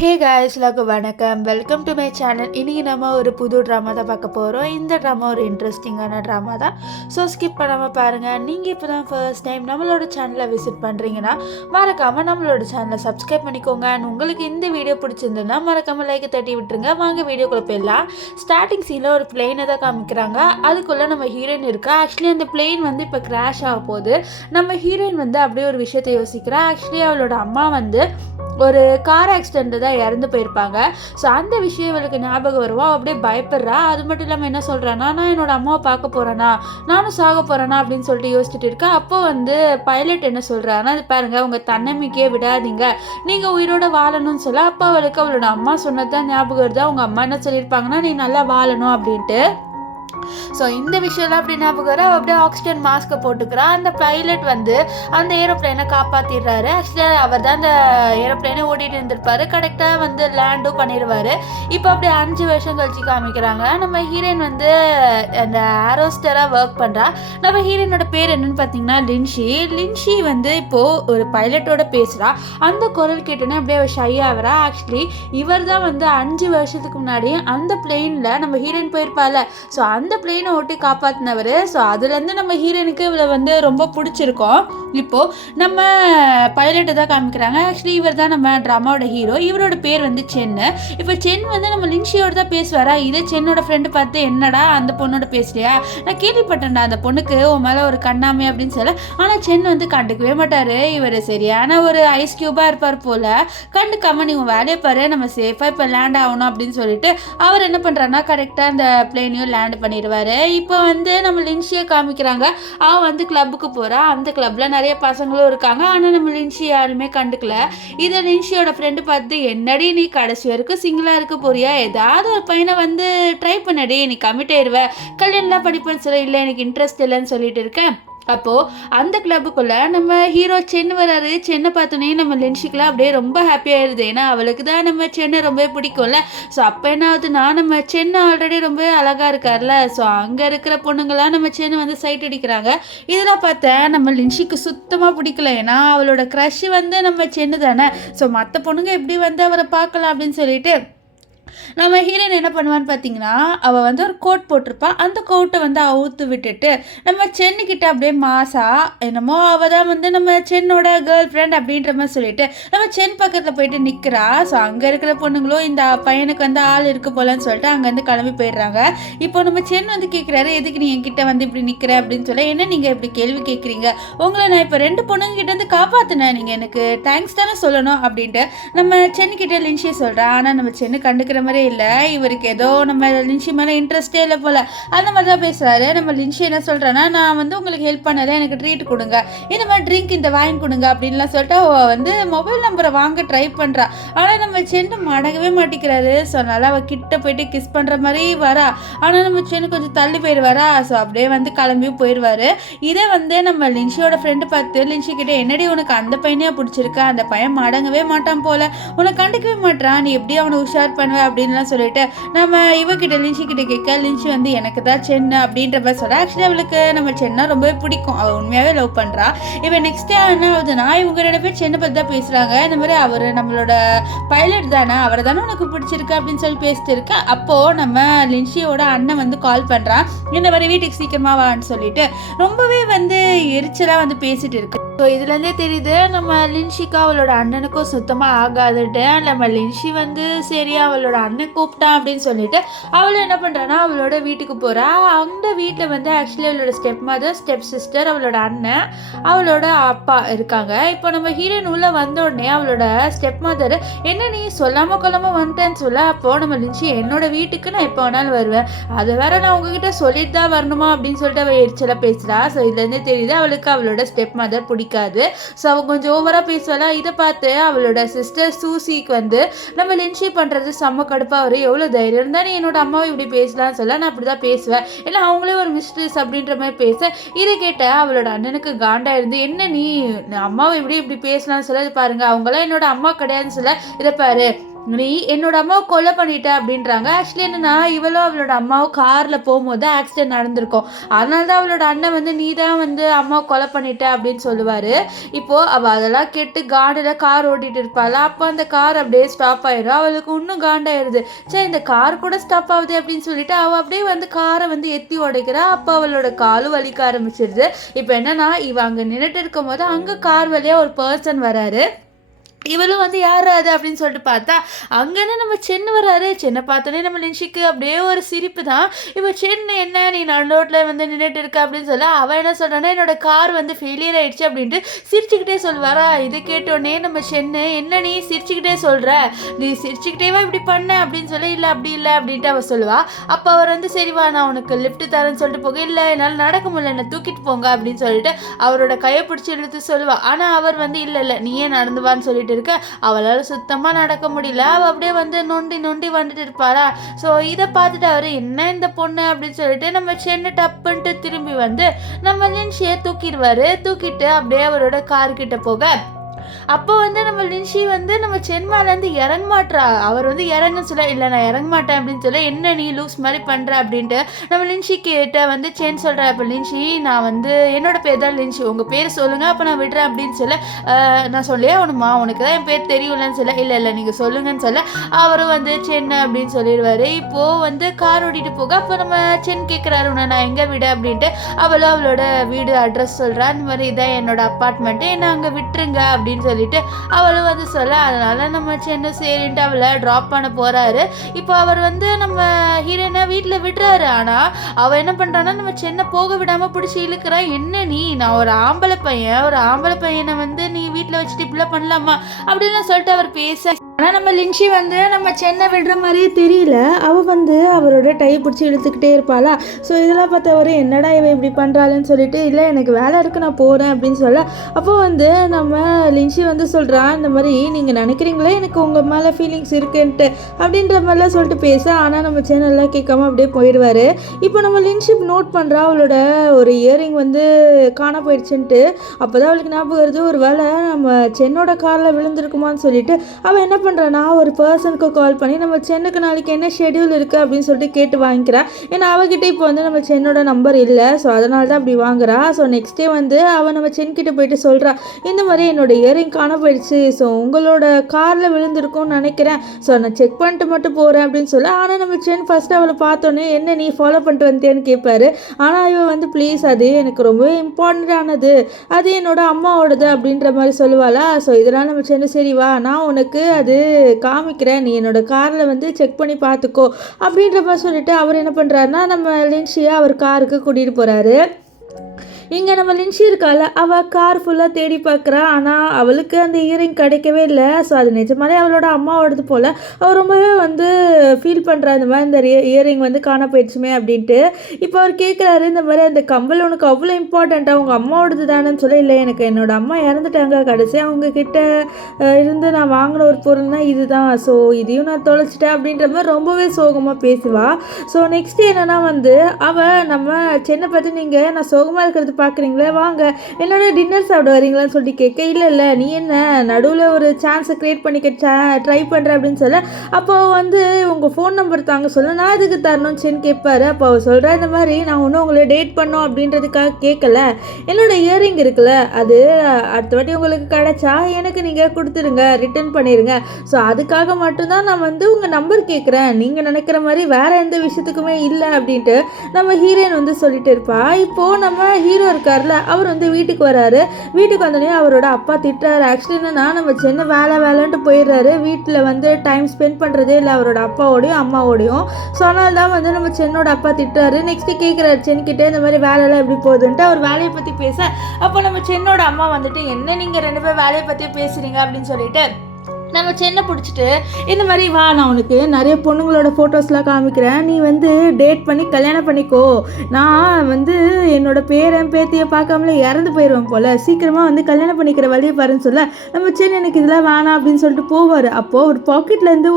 Hey guys எல்லாருக்கும் வணக்கம். Welcome to my channel. இன்றைக்கி நம்ம ஒரு புது ட்ராமா தான் பார்க்க போகிறோம். இந்த ட்ராமா ஒரு இன்ட்ரெஸ்டிங்கான ட்ராமா தான். ஸோ ஸ்கிப் பண்ணாமல் பாருங்கள். நீங்கள் இப்போ தான் ஃபர்ஸ்ட் டைம் நம்மளோட சேனலை விசிட் பண்ணுறீங்கன்னா மறக்காமல் நம்மளோட சேனலை சப்ஸ்கிரைப் பண்ணிக்கோங்க. அண்ட் உங்களுக்கு இந்த வீடியோ பிடிச்சிருந்ததுன்னா மறக்காமல் லைக்கை தட்டி விட்டுருங்க. வாங்க வீடியோக்குள்ளே போயிடலாம். ஸ்டார்டிங் சீனில் ஒரு பிளெயினை தான் காமிக்கிறாங்க. அதுக்குள்ளே நம்ம ஹீரோயின் இருக்கா. ஆக்சுவலி அந்த பிளெயின் வந்து இப்போ கிராஷ் ஆக போகுது. நம்ம ஹீரோயின் வந்து அப்படியே ஒரு விஷயத்தை யோசிக்கிறா. ஆக்சுவலி அவளோட அம்மா வந்து ஒரு கார் ஆக்சிடென்ட்டு தான் இறந்து போயிருப்பாங்க. ஸோ அந்த விஷயம் இவளுக்கு ஞாபகம் வருவா. அப்படியே பயப்படுறா. அது மட்டும் இல்லாமல் என்ன சொல்கிறான்னா, நான் என்னோட அம்மாவை பார்க்க போகிறேன்னா, நானும் சாக போகிறேன்னா அப்படின்னு சொல்லிட்டு யோசிச்சுட்டு இருக்கா. அப்போ வந்து பைலட் என்ன சொல்கிறான்னா, அது பாருங்கள், உங்கள் தன்னம்பிக்கையே விடாதீங்க, நீங்கள் உயிரோட வாழணும்னு சொல்ல. அப்போ அவளுக்கு அவளோட அம்மா சொன்னது தான் ஞாபகம் வருது. அவங்க அம்மா என்ன சொல்லியிருப்பாங்கன்னா, நீ நல்லா வாழணும் அப்படின்ட்டு. ஸோ இந்த விஷயம்லாம் அப்படி ஞாபகம் வர அப்படியே ஆக்சிஜன் மாஸ்க்கை போட்டுக்கிறா. அந்த பைலட் வந்து அந்த ஏரோப்ளைனை காப்பாற்றிடுறாரு. ஆக்சுவலி அவர் தான் அந்த ஏரோப்ளைனை ஓட்டிகிட்டு இருந்திருப்பாரு. கரெக்டாக வந்து லேண்டும் பண்ணிடுவார். இப்போ அப்படியே 5 வருஷம் கழிச்சு காமிக்கிறாங்க. நம்ம ஹீரோயின் வந்து அந்த ஏரோஸ்டராக ஒர்க் பண்ணுறா. நம்ம ஹீரோயினோட பேர் என்னன்னு பார்த்தீங்கன்னா லின்ஷி வந்து இப்போது ஒரு பைலட்டோட பேசுகிறா. அந்த குரல் கேட்டோன்னே அப்படியே அவள் ஷை ஆகிறா. ஆக்சுவலி இவர் தான் வந்து 5 வருஷத்துக்கு முன்னாடி அந்த பிளெயினில் நம்ம ஹீரோயின் போயிருப்பாள். ஸோ அந்த பிளெயினை ஓட்டி காப்பாற்றினவர். ஸோ அதுலேருந்து நம்ம ஹீரோயினுக்கு இவளை வந்து ரொம்ப பிடிச்சிருக்கோம். இப்போது நம்ம பைலட்டை தான் காமிக்கிறாங்க. ஆக்சுவலி இவர் தான் நம்ம ட்ராமாவோட ஹீரோ. இவரோட பேர் வந்து சென்னு. இப்போ சென் வந்து நம்ம லின்ஷியோட தான் பேசுவாரா. இதே சென்னோட ஃப்ரெண்டு பார்த்து, என்னடா அந்த பொண்ணோட பேசுறியா, நான் கேள்விப்பட்டேன்டா அந்த பொண்ணுக்கு உன் மேலே ஒரு கண்ணாமை அப்படின்னு சொல்ல. ஆனால் சென் வந்து கண்டுக்கவே மாட்டார். இவர் சரியான ஒரு ஐஸ் க்யூபாக இருப்பார் போல். கண்டுக்காம நீ உன் வேலையை பாரு, நம்ம சேஃபாக இப்போ லேண்ட் ஆகணும் அப்படின்னு சொல்லிட்டு அவர் என்ன பண்ணுறாருன்னா கரெக்டாக அந்த பிளேனையும் லேண்ட் பண்ணிடுவார். இப்போ வந்து நம்ம லின்ஷியை காமிக்கிறாங்க. அவள் வந்து கிளப்புக்கு போகிறா. அந்த கிளப்பில் நிறைய பசங்களும் இருக்காங்க. ஆனால் நம்ம லின்ஷி யாருமே கண்டுக்கல. இதை லின்ஷியோட ஃப்ரெண்டு பார்த்து, என்னடி நீ கடைசி வரைக்கும் சிங்கிளாக இருக்க போறியா, ஏதாவது ஒரு பையனை வந்து ட்ரை பண்ணடி, நீ கமிட் ஆயிடுவ, கல்யாணம்லாம் படிப்பேன்னு சொல்ல. இல்லை எனக்கு இன்ட்ரெஸ்ட் இல்லைன்னு சொல்லிட்டு இருக்கேன். அப்போது அந்த கிளப்புக்குள்ளே நம்ம ஹீரோ சென்னு வராரு. சென்னை பார்த்தோன்னே நம்ம லின்ஷிக்கெலாம் அப்படியே ரொம்ப ஹாப்பியாகிடுது. ஏன்னா அவளுக்கு தான் நம்ம சென்னை ரொம்ப பிடிக்கும்ல. ஸோ அப்போ என்ன ஆகுதுன்னா, நம்ம சென்னை ஆல்ரெடி ரொம்ப அழகாக இருக்கார்ல. ஸோ அங்கே இருக்கிற பொண்ணுங்களாம் நம்ம சென்னை வந்து சைட் அடிக்கிறாங்க. இதெல்லாம் பார்த்தா நம்ம லின்ஷிக்கு சுத்தமாக பிடிக்கல. ஏன்னா அவளோட க்ரஷ் வந்து நம்ம சென்னு தானே. ஸோ மற்ற பொண்ணுங்க எப்படி வந்து அவரை பார்க்கலாம் அப்படின்னு சொல்லிட்டு நம்ம ஹீரோயின் என்ன பண்ணுவான்னு பார்த்தீங்கன்னா, அவள் வந்து ஒரு கோட் போட்டிருப்பா. அந்த கோட்டை வந்து அவுத்து விட்டுட்டு நம்ம சென்னுக்கிட்ட அப்படியே மாசா என்னமோ அவள் தான் வந்து நம்ம சென்னோட கேர்ள் ஃப்ரெண்ட் அப்படின்ற மாதிரி சொல்லிட்டு நம்ம சென் பக்கத்தில் போயிட்டு நிற்கிறா. ஸோ அங்கே இருக்கிற பொண்ணுங்களும் இந்த பையனுக்கு வந்து ஆள் இருக்கு போலன்னு சொல்லிட்டு அங்கேருந்து கிளம்பி போயிடுறாங்க. இப்போ நம்ம சென் வந்து கேட்குறாரு, எதுக்கு நீ என்கிட்ட வந்து இப்படி நிற்கிற அப்படின்னு சொல்ல. என்ன நீங்கள் இப்படி கேள்வி கேட்குறீங்க, உங்களை நான் இப்போ 2 பொண்ணுங்கிட்ட வந்து காப்பாற்றினேன், நீங்கள் எனக்கு தேங்க்ஸ் தானே சொல்லணும் அப்படின்ட்டு நம்ம சென்னுக்கிட்ட லின்ஷியை சொல்கிறேன். ஆனால் நம்ம சென்னு கண்டுக்கிற மாதிரி இல்லை. இவருக்கு ஏதோ நம்ம லின்ஷி மேலே இன்ட்ரெஸ்டே இல்லை போல். அந்த மாதிரி தான் பேசுகிறாரு. நம்ம லின்ஷி என்ன சொல்கிறேன்னா, நான் வந்து உங்களுக்கு ஹெல்ப் பண்ணலை, எனக்கு ட்ரீட் கொடுங்க, இந்த மாதிரி ட்ரிங்க் இந்த வாங்கி கொடுங்க அப்படின்லாம் சொல்லிட்டு அவள் வந்து மொபைல் நம்பரை வாங்க ட்ரை பண்ணுறா. ஆனால் நம்ம சென்னு மடங்கவே மாட்டிக்கிறாரு. ஸோ அதனால் அவள் கிட்ட போயிட்டு கிஸ் பண்ணுற மாதிரி வரா. ஆனால் நம்ம சென்னு கொஞ்சம் தள்ளி போயிடுவாரா. ஸோ அப்படியே வந்து கிளம்பியும் போயிடுவார். இதை வந்து நம்ம லின்ஷியோட ஃப்ரெண்டு பார்த்து லின்ஷி கிட்டே, என்னடி உனக்கு அந்த பையனையா பிடிச்சிருக்கா, அந்த பையன் மடங்கவே மாட்டான் போல், உன்னை கண்டுக்கவே மாட்டான், நீ எப்படி அவனை உஷார் பண்ணுவ அப்படின்லாம் சொல்லிட்டு நம்ம இவகிட்ட லின்ஷி கிட்ட கேட்க. லின்ஷி வந்து எனக்கு தான் சென்னு அப்படின்ற மாதிரி சொல்கிறா. ஆக்சுவலி அவளுக்கு நம்ம சென்னா ரொம்பவே பிடிக்கும். அவள் உண்மையாகவே லவ் பண்ணுறா. இப்போ நெக்ஸ்ட் என்ன ஆகுதுன்னா, இவங்க 2 பேர் சென்னை பற்றி தான் பேசுகிறாங்க. இந்த மாதிரி அவர் நம்மளோட பைலட் தானே, அவரை தானே உனக்கு பிடிச்சிருக்கு அப்படின்னு சொல்லி பேசிட்டு இருக்க. அப்போது நம்ம லின்ஷியோட அண்ணன் வந்து கால் பண்ணுறான். இந்த மாதிரி வீட்டுக்கு சீக்கிரமாக வான்னு சொல்லிட்டு ரொம்பவே வந்து எரிச்சலாக வந்து பேசிட்டு இருக்கு. ஸோ இதுலேருந்தே தெரியுது நம்ம லின்ஷிக்கு அவளோட அண்ணனுக்கும் சுத்தமாக ஆகாதுட்டு. நம்ம லின்ஷி வந்து சரி அவளோட அண்ணன் கூப்பிட்டான் அப்படின்னு சொல்லிட்டு அவளும் என்ன பண்ணுறான்னா அவளோட வீட்டுக்கு போகிறா. அந்த வீட்டில் வந்து ஆக்சுவலி அவளோட ஸ்டெப் மதர், ஸ்டெப் சிஸ்டர், அவளோட அண்ணன், அவளோட அப்பா இருக்காங்க. இப்போ நம்ம ஹீரோயின் உள்ளே வந்தோடனே அவளோட ஸ்டெப் மதர், என்ன நீ சொல்லாமல் கொள்ளாமல் வந்துட்டேன்னு சொல்ல. அப்போது நம்ம லின்ஷி, என்னோட வீட்டுக்கு நான் எப்போ வேணாலும் வருவேன், அதை வேற நான் உங்ககிட்ட சொல்லிட்டு தான் வரணுமா அப்படின்னு சொல்லிட்டு அவள் எரிச்சலாக பேசுகிறா. ஸோ இதுலேருந்தே தெரியுது அவளுக்கு அவளோட ஸ்டெப் மதர் பிடிக்காது. ஸோ அவள் கொஞ்சம் ஓவராக பேசுவாளா. இதை பார்த்து அவளோட சிஸ்டர் சூசிக்கு வந்து நம்ம லின்ஷி பண்ணுறது செம்ம கடுப்பாக வரும். எவ்வளோ தைரியம் இருந்தால் நீ என்னோட அம்மாவை இப்படி பேசலாம்னு சொல்ல, நான் அப்படி தான் பேசுவேன், ஏன்னா அவங்களே ஒரு மிஸ்ட்ரஸ் அப்படின்ற மாதிரி பேச. இதை கேட்ட அவளோட அண்ணனுக்கு காண்டா இருந்து, என்ன நீ அம்மாவை இப்படி பேசலாம்னு சொல்ல, பாருங்க அவங்களாம் என்னோட அம்மா கிடையாதுன்னு சொல்ல. இதை பாரு, நீ என்னோட அம்மாவை கொலை பண்ணிட்ட அப்படின்றாங்க. ஆக்சுவலி என்னன்னா இவளும் அவளோட அம்மாவும் காரில் போகும்போது ஆக்சிடென்ட் நடந்திருக்கும். அதனால தான் அவளோட அண்ணன் வந்து நீ தான் வந்து அம்மாவை கொலை பண்ணிட்ட அப்படின்னு சொல்லுவார். இப்போது அவள் அதெல்லாம் கேட்டு காடில் கார் ஓட்டிகிட்டு இருப்பாள். அப்போ அந்த கார் அப்படியே ஸ்டாப் ஆயிடும். அவளுக்கு இன்னும் காண்டாயிடுது. சரி இந்த கார் கூட ஸ்டாப் ஆகுது அப்படின்னு சொல்லிட்டு அவள் அப்படியே வந்து காரை வந்து எத்தி உடைக்கிறா. அப்போ அவளோட காலும் வலிக்க ஆரம்பிச்சிடுது. இப்போ என்னன்னா இவ அங்கே நின்றுட்டு இருக்கும் போது அங்கே கார் வழியாக ஒரு பர்சன் வராரு. இவளும் வந்து யார் அது அப்படின்னு சொல்லிட்டு பார்த்தா அங்கேன்னு நம்ம சென்னு வராரு. சென்னை பார்த்தோன்னே நம்ம லின்ஷிக்கு அப்படியே ஒரு சிரிப்பு தான். இப்போ சென்னு என்ன நீ நடுரோட்டில் வந்து நின்றுட்டு இருக்க அப்படின்னு சொல்ல அவன் என்ன சொல்கிறான்னா என்னோட கார் வந்து ஃபெயிலியர் ஆகிடுச்சு அப்படின்ட்டு சிரிச்சுக்கிட்டே சொல்லுவாரா. இது கேட்டோடனே நம்ம சென்னு என்ன நீ சிரிச்சுக்கிட்டே சொல்கிற, நீ சிரிச்சுக்கிட்டேவா இப்படி பண்ண அப்படின்னு சொல்லி இல்லை அப்படி இல்லை அப்படின்ட்டு அவள் சொல்லுவாள். அப்போ அவர் வந்து சரிவா நான் உனக்கு லிஃப்ட் தரேன்னு சொல்லிட்டு போக இல்லை என்னால் நடக்க முடியல என்னை தூக்கிட்டு போங்க அப்படின்னு சொல்லிட்டு அவரோட கையை பிடிச்சி இழுத்து சொல்லுவாள். ஆனால் அவர் வந்து இல்லை இல்லை நீயே நடந்துவான்னு சொல்லிட்டு இருக்க அவளால் சுத்தமாக நடக்க முடியல. அவள் அப்படியே வந்து நொண்டி வந்துட்டு இருப்பாரா. ஸோ இதை பார்த்துட்டு அவர் என்ன இந்த பொண்ணு அப்படின்னு சொல்லிட்டு நம்ம சென்னு டப்புன்ட்டு திரும்பி வந்து நம்ம லின்ஷியை தூக்கிட்டு அப்படியே அவரோட கார்கிட்ட போக அப்போ வந்து நம்ம லின்ஷி வந்து நம்ம சென்மாலேருந்து இறங்க மாட்றா. அவர் வந்து இறங்குன்னு சொல்ல இல்லை நான் இறங்க மாட்டேன் அப்படின்னு சொல்ல என்ன நீ லூஸ் மாதிரி பண்ணுற அப்படின்ட்டு நம்ம லின்ஷி கேட்ட வந்து சென் சொல்கிறா. இப்போ லின்ஷி நான் வந்து என்னோட பேர் தான் லின்ஷி, உங்கள் பேர் சொல்லுங்கள் அப்போ நான் விடுறேன் அப்படின்னு சொல்ல நான் சொல்லியே அவனுமா உனக்கு தான் என் பேர் தெரியும்லன்னு சொல்ல இல்லை நீங்கள் சொல்லுங்கன்னு சொல்ல அவரும் வந்து சென்னை அப்படின்னு சொல்லிடுவார். இப்போது வந்து கார் ஓட்டிகிட்டு போக அப்போ நம்ம சென் கேட்குறாரு உன்னை நான் எங்கே விட அப்படின்ட்டு அவளும் அவளோட வீடு அட்ரஸ் சொல்கிறா. இந்த மாதிரி இதான் என்னோட அப்பார்ட்மெண்ட்டு என்னை அங்கே விட்டுருங்க அப்படின்னு சொல்லிட்டு அவளும் வந்து சொல்ல அதனால நம்ம சென்னை சரின்ட்டு அவளை ட்ராப் பண்ண போறாரு. இப்போ அவர் வந்து நம்ம ஹீரோயினை வீட்டில் விடுறாரு. ஆனால் அவள் என்ன பண்ணுறான்னா நம்ம சென்னை போக விடாமல் பிடிச்சி இழுக்கிறா. என்ன நீ நான் ஒரு ஆம்பளை பையனை வந்து நீ வீட்டில் வச்சுட்டு இப்படிலாம் பண்ணலாமா அப்படின்னு சொல்லிட்டு அவர் பேச ஆனால் நம்ம லின்ஷி வந்து நம்ம சென்னை விடுற மாதிரியே தெரியல. அவள் வந்து அவரோட டை பிடிச்சி இழுத்துக்கிட்டே இருப்பாளா. ஸோ இதெல்லாம் பார்த்தவர் என்னடா இவன் இப்படி பண்ணுறாளுன்னு சொல்லிட்டு இல்லை எனக்கு வேலை இருக்குது நான் போகிறேன் அப்படின்னு சொல்ல அப்போ வந்து நம்ம லின்ஷி வந்து சொல்கிறான் இந்த மாதிரி நீங்கள் நினைக்கிறீங்களே எனக்கு உங்கள் மேலே ஃபீலிங்ஸ் இருக்குன்ட்டு அப்படின்ற மாதிரிலாம் சொல்லிட்டு பேச. ஆனால் நம்ம சேனல்லாம் கேட்காம அப்படியே போயிடுவார். இப்போ நம்ம லின்ஷிப் நோட் பண்ணுறா அவளோட ஒரு இயரிங் வந்து காண போயிடுச்சுன்ட்டு. அப்போ தான் அவளுக்கு ஞாபகம் வருது ஒரு வேளை நம்ம சென்னோட காரில் விழுந்திருக்குமான்னு சொல்லிட்டு அவள் என்ன பண்ணுறேன்னா ஒரு பர்சனுக்கு கால் பண்ணி நம்ம சென்னுக்கு நாளைக்கு என்ன ஷெடியூல் இருக்குது அப்படின்னு சொல்லிட்டு கேட்டு வாங்கிக்கிறா. ஏன்னா அவகிட்ட இப்போ வந்து நம்ம சென்னோட நம்பர் இல்லை. ஸோ அதனால தான் அப்படி வாங்குறா. ஸோ நெக்ஸ்ட் டே வந்து அவள் நம்ம சென்கிட்ட போயிட்டு சொல்கிறா இந்த மாதிரி என்னோட இயரிங் காண போயிடுச்சு. ஸோ உங்களோட காரில் விழுந்திருக்கும்னு நினைக்கிறேன். ஸோ நான் செக் பண்ணிட்டு மட்டும் போகிறேன் அப்படின்னு சொல்ல. ஆனால் நம்ம சென் ஃபஸ்ட்டு அவளை பார்த்தோன்னே என்ன நீ ஃபாலோ பண்ணிட்டு வந்தேன்னு கேட்பாரு. ஆனால் இவன் வந்து ப்ளீஸ் அது எனக்கு ரொம்பவே இம்பார்ட்டண்ட்டானது, அது என்னோட அம்மாவோடது அப்படின்ற மாதிரி சொல்லுவாளா. ஸோ இதெல்லாம் நம்ம சென்னு சரி வா நான் உனக்கு அது காமிக்கிறேன், நீ என்னோட காரில் வந்து செக் பண்ணி பார்த்துக்கோ அப்படின்ற மாதிரி சொல்லிட்டு அவர் என்ன பண்ணுறாருன்னா நம்ம லின்ஷியை அவர் காருக்கு கூட்டிகிட்டு போகிறாரு. இங்கே நம்ம லின்ஷி இருக்கால அவள் கார் ஃபுல்லாக தேடி பார்க்குறா. ஆனால் அவளுக்கு அந்த இயரிங் கிடைக்கவே இல்லை. ஸோ அது நிஜமாலே அவளோட அம்மாவோடது போல் அவள் ரொம்பவே வந்து ஃபீல் பண்ணுறா இந்த மாதிரி இந்த இயரிங் வந்து காண போயிடுச்சுமே அப்படின்ட்டு. இப்போ அவர் கேட்குறாரு இந்த மாதிரி அந்த கம்பல் உனக்கு அவ்வளோ இம்பார்ட்டண்ட்டாக உங்கள் அம்மாவோடது தானேன்னு சொல்ல இல்லை எனக்கு என்னோட அம்மா இறந்துட்டாங்க, கடைசி அவங்கக்கிட்ட இருந்து நான் வாங்கின ஒரு பொருள்னா இதுதான், ஸோ இதையும் நான் தொலைச்சிட்டேன் அப்படின்ற மாதிரி ரொம்பவே சோகமாக பேசுவாள். ஸோ நெக்ஸ்ட் என்னென்னா வந்து அவள் நம்ம சென்னை பார்த்து நீங்கள் நான் சோகமாக இருக்கிறது பார்க்குறீங்களே வாங்க என்னோட டின்னர் சாப்பிட வரீங்களான்னு சொல்லிட்டு கேட்க இல்லை நீ என்ன நடுவில் ஒரு சான்ஸை க்ரியேட் பண்ணிக்க ட்ரை பண்ணுற அப்படின்னு சொல்ல அப்போ வந்து உங்கள் ஃபோன் நம்பர் தாங்க சொல்ல நான் இதுக்கு தரணும்னு சென்னு கேட்பாரு. அப்போ அவர் சொல்கிறேன் இந்த மாதிரி நான் ஒன்றும் உங்களை டேட் பண்ணோம் அப்படின்றதுக்காக கேட்கல, என்னோட இயரிங் இருக்குல்ல அது அடுத்த வாட்டி உங்களுக்கு கிடைச்சா எனக்கு நீங்கள் கொடுத்துருங்க, ரிட்டர்ன் பண்ணிடுங்க. ஸோ அதுக்காக மட்டும்தான் நான் வந்து உங்கள் நம்பர் கேட்குறேன், நீங்கள் நினைக்கிற மாதிரி வேறு எந்த விஷயத்துக்குமே இல்லை அப்படின்ட்டு நம்ம ஹீரோயின் வந்து சொல்லிட்டு இருப்பா. இப்போது நம்ம ஹீரோ இருக்கார்ல அவர் வந்து வீட்டுக்கு வராரு. வீட்டுக்கு வந்தோடனே அவரோட அப்பா திட்டுறாரு. ஆக்சுவலி என்னன்னா நம்ம சென்னை வேலைன்ட்டு போயிடுறாரு. வீட்டில் வந்து டைம் ஸ்பெண்ட் பண்ணுறதே இல்லை அவரோட அப்பாவோடையும் அம்மாவோடையும். ஸோ அதனால தான் வந்து நம்ம சென்னோட அப்பா திட்டுறாரு. நெக்ஸ்ட்டு கேட்குறாரு சென்கிட்ட இந்த மாதிரி வேலையெல்லாம் எப்படி போகுதுன்ட்டு. அவர் வேலையை பற்றி பேச அப்போ நம்ம சென்னோட அம்மா வந்துட்டு என்ன நீங்கள் 2 பேர் வேலையை பற்றி பேசுகிறீங்க அப்படின்னு சொல்லிட்டு நம்ம சென்னை பிடிச்சிட்டு இந்த மாதிரி வா நான் உனக்கு நிறைய பொண்ணுங்களோட ஃபோட்டோஸ்லாம் காமிக்கிறேன், நீ வந்து டேட் பண்ணி கல்யாணம் பண்ணிக்கோ, நான் வந்து என்னோட பேரன் பேத்தியை பார்க்காமலே இறந்து போயிடுவேன் போல், சீக்கிரமாக வந்து கல்யாணம் பண்ணிக்கிற வழியை பாருன்னு சொல்ல நம்ம சென்னை எனக்கு இதெல்லாம் வேணாம் அப்படின்னு சொல்லிட்டு போவார். அப்போது ஒரு பாக்கெட்லேருந்து